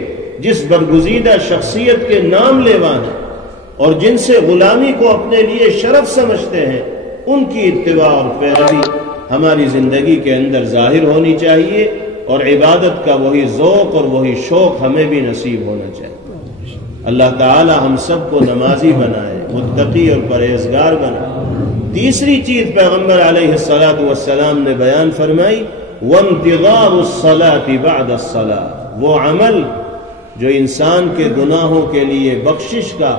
جس برگزیدہ شخصیت کے نام لیوا ہیں اور جن سے غلامی کو اپنے لیے شرف سمجھتے ہیں، ان کی اتباع اور پیروی ہماری زندگی کے اندر ظاہر ہونی چاہیے، اور عبادت کا وہی ذوق اور وہی شوق ہمیں بھی نصیب ہونا چاہیے۔ اللہ تعالی ہم سب کو نمازی بنائے، متقی اور پرہیزگار بنائے۔ تیسری چیز پیغمبر علیہ الصلوۃ والسلام نے بیان فرمائی، وانتظار الصلاة بعد الصلاة، وہ عمل جو انسان کے گناہوں کے لیے بخشش کا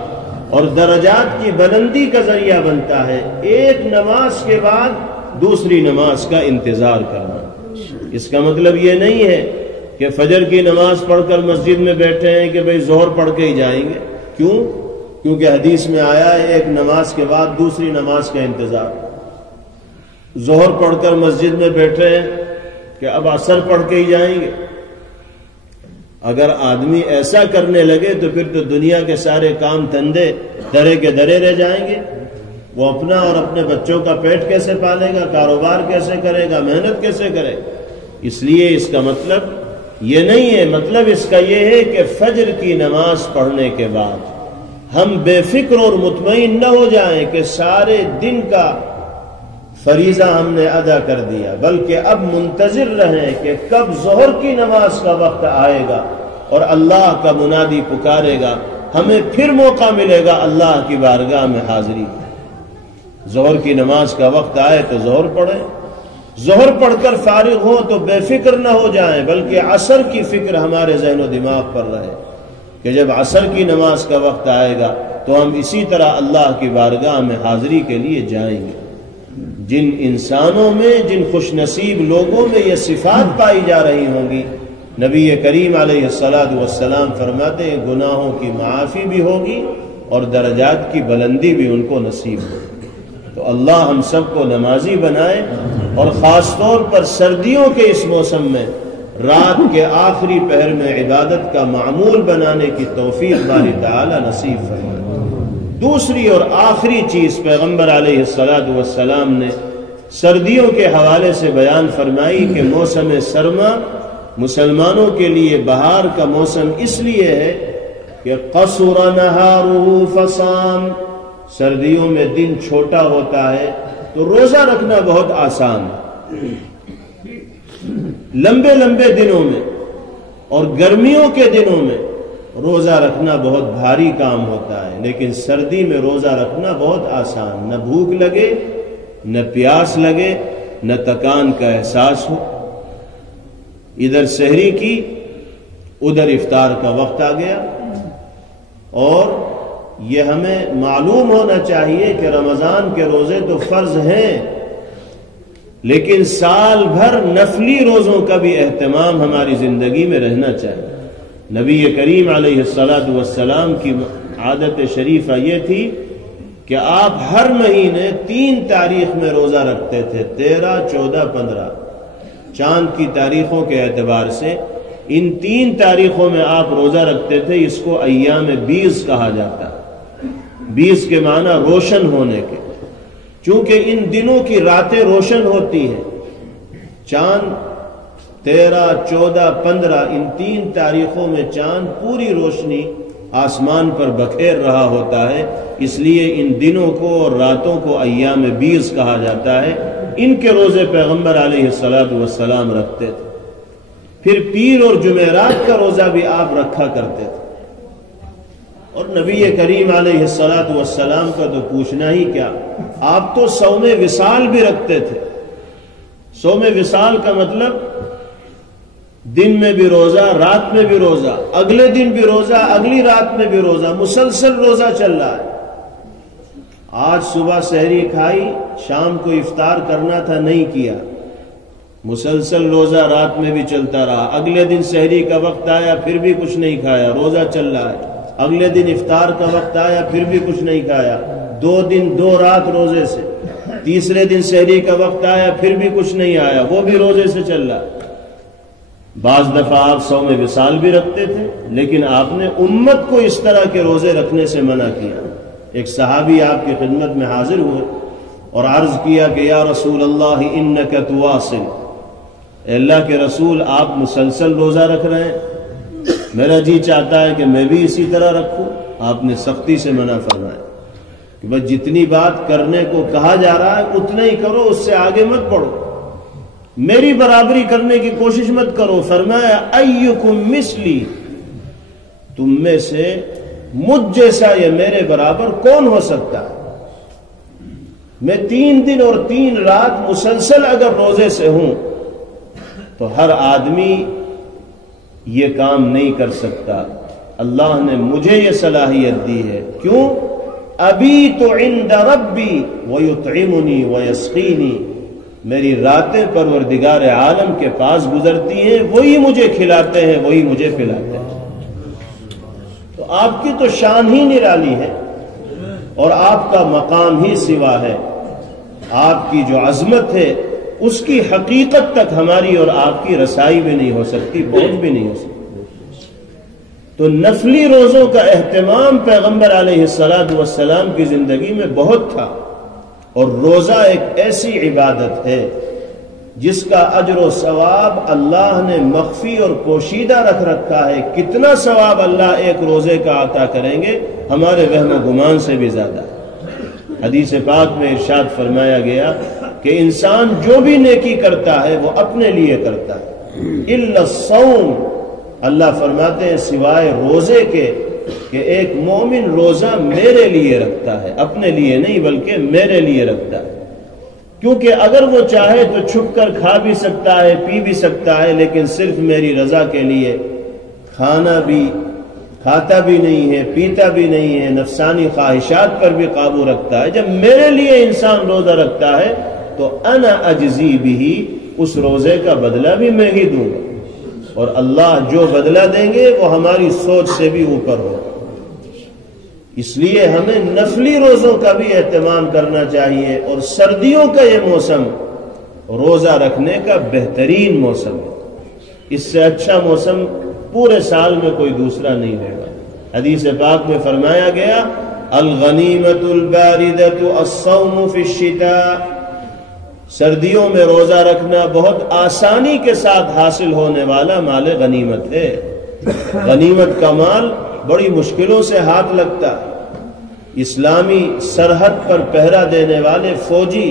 اور درجات کی بلندی کا ذریعہ بنتا ہے، ایک نماز کے بعد دوسری نماز کا انتظار کرنا۔ اس کا مطلب یہ نہیں ہے کہ فجر کی نماز پڑھ کر مسجد میں بیٹھے ہیں کہ بھئی ظہر پڑھ کے ہی جائیں گے۔ کیوں؟ کیونکہ حدیث میں آیا ہے ایک نماز کے بعد دوسری نماز کا انتظار۔ ظہر پڑھ کر مسجد میں بیٹھے ہیں کہ اب عصر پڑھ کے ہی جائیں گے۔ اگر آدمی ایسا کرنے لگے تو پھر تو دنیا کے سارے کام دھندے درے کے درے رہ جائیں گے۔ وہ اپنا اور اپنے بچوں کا پیٹ کیسے پالے گا، کاروبار کیسے کرے گا، محنت کیسے کرے گا؟ اس لیے اس کا مطلب یہ نہیں ہے، مطلب اس کا یہ ہے کہ فجر کی نماز پڑھنے کے بعد ہم بے فکر اور مطمئن نہ ہو جائیں کہ سارے دن کا فریضہ ہم نے ادا کر دیا، بلکہ اب منتظر رہیں کہ کب ظہر کی نماز کا وقت آئے گا اور اللہ کا منادی پکارے گا، ہمیں پھر موقع ملے گا اللہ کی بارگاہ میں حاضری۔ ظہر کی نماز کا وقت آئے تو ظہر پڑھیں، ظہر پڑھ کر فارغ ہوں تو بے فکر نہ ہو جائیں، بلکہ عصر کی فکر ہمارے ذہن و دماغ پر رہے کہ جب عصر کی نماز کا وقت آئے گا تو ہم اسی طرح اللہ کی بارگاہ میں حاضری کے لیے جائیں گے۔ جن انسانوں میں، جن خوش نصیب لوگوں میں یہ صفات پائی جا رہی ہوں گی، نبی کریم علیہ السلام فرماتے ہیں گناہوں کی معافی بھی ہوگی اور درجات کی بلندی بھی ان کو نصیب ہوگی۔ تو اللہ ہم سب کو نمازی بنائے، اور خاص طور پر سردیوں کے اس موسم میں رات کے آخری پہر میں عبادت کا معمول بنانے کی توفیق باری تعالی نصیب فرمائے۔ دوسری اور آخری چیز پیغمبر علیہ السلام نے سردیوں کے حوالے سے بیان فرمائی کہ موسم سرما مسلمانوں کے لیے بہار کا موسم اس لیے ہے کہ قصر نہارہ فصام، سردیوں میں دن چھوٹا ہوتا ہے تو روزہ رکھنا بہت آسان ہے لمبے لمبے دنوں میں، اور گرمیوں کے دنوں میں روزہ رکھنا بہت بھاری کام ہوتا ہے، لیکن سردی میں روزہ رکھنا بہت آسان، نہ بھوک لگے، نہ پیاس لگے، نہ تکان کا احساس ہو۔ ادھر سحری کی، ادھر افطار کا وقت آ گیا، اور یہ ہمیں معلوم ہونا چاہیے کہ رمضان کے روزے تو فرض ہیں، لیکن سال بھر نفلی روزوں کا بھی اہتمام ہماری زندگی میں رہنا چاہیے۔ نبی کریم علیہ السلام کی عادت شریفہ یہ تھی کہ آپ ہر مہینے 3 تاریخ میں روزہ رکھتے تھے، 13، 14، 15، چاند کی تاریخوں کے اعتبار سے ان 3 تاریخوں میں آپ روزہ رکھتے تھے۔ اس کو ایام بیض کہا جاتا ہے، بیض کے معنی روشن ہونے کے، چونکہ ان دنوں کی راتیں روشن ہوتی ہیں۔ چاند 13، 14، 15 ان 3 تاریخوں میں چاند پوری روشنی آسمان پر بکھیر رہا ہوتا ہے، اس لیے ان دنوں کو اور راتوں کو ایام بیض کہا جاتا ہے۔ ان کے روزے پیغمبر علیہ السلام رکھتے تھے۔ پھر پیر اور جمعرات کا روزہ بھی آپ رکھا کرتے تھے، اور نبی کریم علیہ السلام کا تو پوچھنا ہی کیا، آپ تو صوم وصال بھی رکھتے تھے۔ صوم وصال کا مطلب دن میں بھی روزہ، رات میں بھی روزہ، اگلے دن بھی روزہ، اگلی رات میں بھی روزہ، مسلسل روزہ چل رہا ہے۔ آج صبح سحری کھائی، شام کو افطار کرنا تھا، نہیں کیا، مسلسل روزہ رات میں بھی چلتا رہا۔ اگلے دن سحری کا وقت آیا، پھر بھی کچھ نہیں کھایا، روزہ چل رہا ہے۔ اگلے دن افطار کا وقت آیا، پھر بھی کچھ نہیں کھایا، 2 دن 2 رات روزے سے۔ تیسرے دن سحری کا وقت آیا، پھر بھی کچھ نہیں آیا، وہ بھی روزے سے چل رہا ہے۔ بعض دفعہ آپ صوم وصال بھی رکھتے تھے، لیکن آپ نے امت کو اس طرح کے روزے رکھنے سے منع کیا۔ ایک صحابی آپ کی خدمت میں حاضر ہوئے اور عرض کیا کہ یا رسول اللہ انک تواصل، اے اللہ کے رسول آپ مسلسل روزہ رکھ رہے ہیں، میرا جی چاہتا ہے کہ میں بھی اسی طرح رکھوں۔ آپ نے سختی سے منع فرمایا کہ بس جتنی بات کرنے کو کہا جا رہا ہے اتنا ہی کرو، اس سے آگے مت بڑھو، میری برابری کرنے کی کوشش مت کرو۔ فرمایا ایکم مثلی، تم میں سے مجھ جیسا یا میرے برابر کون ہو سکتا ہے؟ میں 3 دن اور 3 رات مسلسل اگر روزے سے ہوں تو ہر آدمی یہ کام نہیں کر سکتا۔ اللہ نے مجھے یہ صلاحیت دی ہے، کیوں؟ ابیت عند ربی ویطعمنی ویسقینی، میری راتیں پروردگار عالم کے پاس گزرتی ہیں، وہی مجھے کھلاتے ہیں، وہی مجھے پلاتے ہیں۔ تو آپ کی تو شان ہی نرالی ہے، اور آپ کا مقام ہی سوا ہے۔ آپ کی جو عظمت ہے اس کی حقیقت تک ہماری اور آپ کی رسائی بھی نہیں ہو سکتی، پہنچ بھی نہیں ہو سکتی۔ تو نفلی روزوں کا اہتمام پیغمبر علیہ السلام کی زندگی میں بہت تھا، اور روزہ ایک ایسی عبادت ہے جس کا اجر و ثواب اللہ نے مخفی اور پوشیدہ رکھ رکھا ہے۔ کتنا ثواب اللہ ایک روزے کا عطا کریں گے ہمارے وہم و گمان سے بھی زیادہ۔ حدیث پاک میں ارشاد فرمایا گیا کہ انسان جو بھی نیکی کرتا ہے وہ اپنے لیے کرتا ہے، الا الصوم، اللہ فرماتے ہیں سوائے روزے کے کہ ایک مومن روزہ میرے لیے رکھتا ہے، اپنے لیے نہیں بلکہ میرے لیے رکھتا ہے، کیونکہ اگر وہ چاہے تو چھپ کر کھا بھی سکتا ہے، پی بھی سکتا ہے، لیکن صرف میری رضا کے لیے کھاتا بھی نہیں ہے، پیتا بھی نہیں ہے، نفسانی خواہشات پر بھی قابو رکھتا ہے۔ جب میرے لیے انسان روزہ رکھتا ہے تو انا اجزی بھی، اس روزے کا بدلہ بھی میں ہی دوں گا۔ اور اللہ جو بدلہ دیں گے وہ ہماری سوچ سے بھی اوپر ہو. اس لیے ہمیں نفلی روزوں کا بھی اہتمام کرنا چاہیے، اور سردیوں کا یہ موسم روزہ رکھنے کا بہترین موسم ہے. اس سے اچھا موسم پورے سال میں کوئی دوسرا نہیں ہوگا. حدیث پاک میں فرمایا گیا الغنیمۃ الباردۃ الصوم فی الشتاء، سردیوں میں روزہ رکھنا بہت آسانی کے ساتھ حاصل ہونے والا مال غنیمت ہے. غنیمت کا مال بڑی مشکلوں سے ہاتھ لگتا ہے. اسلامی سرحد پر پہرا دینے والے فوجی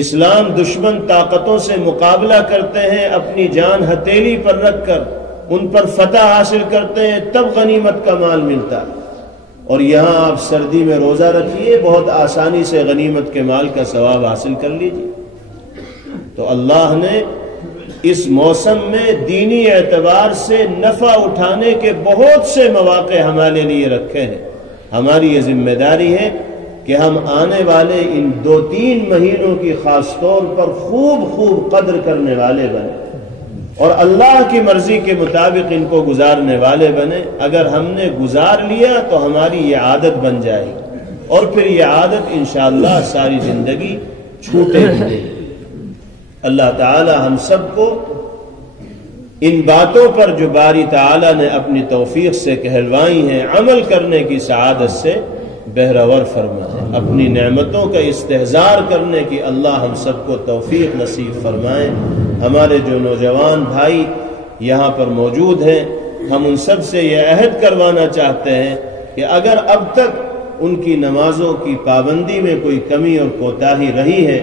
اسلام دشمن طاقتوں سے مقابلہ کرتے ہیں، اپنی جان ہتھیلی پر رکھ کر ان پر فتح حاصل کرتے ہیں، تب غنیمت کا مال ملتا ہے. اور یہاں آپ سردی میں روزہ رکھیے، بہت آسانی سے غنیمت کے مال کا ثواب حاصل کر لیجیے. تو اللہ نے اس موسم میں دینی اعتبار سے نفع اٹھانے کے بہت سے مواقع ہمارے لیے رکھے ہیں. ہماری یہ ذمہ داری ہے کہ ہم آنے والے ان 2-3 مہینوں کی خاص طور پر خوب قدر کرنے والے بنے اور اللہ کی مرضی کے مطابق ان کو گزارنے والے بنے. اگر ہم نے گزار لیا تو ہماری یہ عادت بن جائے گی، اور پھر یہ عادت انشاءاللہ ساری زندگی چھوٹے رہے. اللہ تعالی ہم سب کو ان باتوں پر جو باری تعالی نے اپنی توفیق سے کہلوائی ہیں عمل کرنے کی سعادت سے بہرور فرمائے. اپنی نعمتوں کا استحضار کرنے کی اللہ ہم سب کو توفیق نصیب فرمائے. ہمارے جو نوجوان بھائی یہاں پر موجود ہیں، ہم ان سب سے یہ عہد کروانا چاہتے ہیں کہ اگر اب تک ان کی نمازوں کی پابندی میں کوئی کمی اور کوتاہی رہی ہے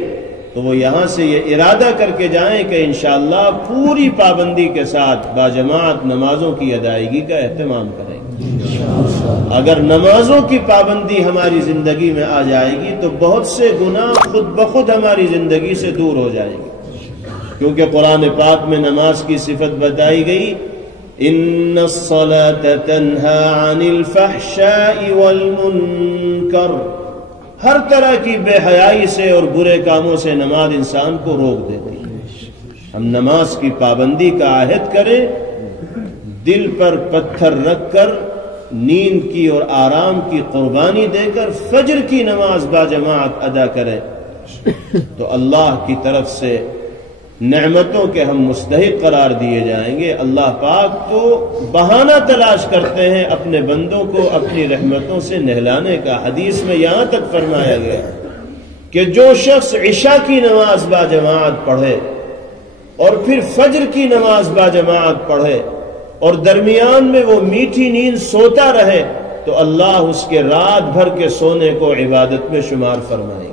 تو وہ یہاں سے یہ ارادہ کر کے جائیں کہ انشاءاللہ پوری پابندی کے ساتھ باجماعت نمازوں کی ادائیگی کا اہتمام کریں گے. اگر نمازوں کی پابندی ہماری زندگی میں آ جائے گی تو بہت سے گناہ خود بخود ہماری زندگی سے دور ہو جائیں گے، کیونکہ قرآن پاک میں نماز کی صفت بتائی گئی ان الصلاة تنہی عن الفحشاء والمنکر. ہر طرح کی بے حیائی سے اور برے کاموں سے نماز انسان کو روک دیتی ہے. ہم نماز کی پابندی کا عہد کریں، دل پر پتھر رکھ کر نیند کی اور آرام کی قربانی دے کر فجر کی نماز باجماعت ادا کریں تو اللہ کی طرف سے نعمتوں کے ہم مستحق قرار دیے جائیں گے. اللہ پاک تو بہانہ تلاش کرتے ہیں اپنے بندوں کو اپنی رحمتوں سے نہلانے کا. حدیث میں یہاں تک فرمایا گیا کہ جو شخص عشاء کی نماز باجماعت پڑھے اور پھر فجر کی نماز باجماعت پڑھے اور درمیان میں وہ میٹھی نیند سوتا رہے تو اللہ اس کے رات بھر کے سونے کو عبادت میں شمار فرمائے.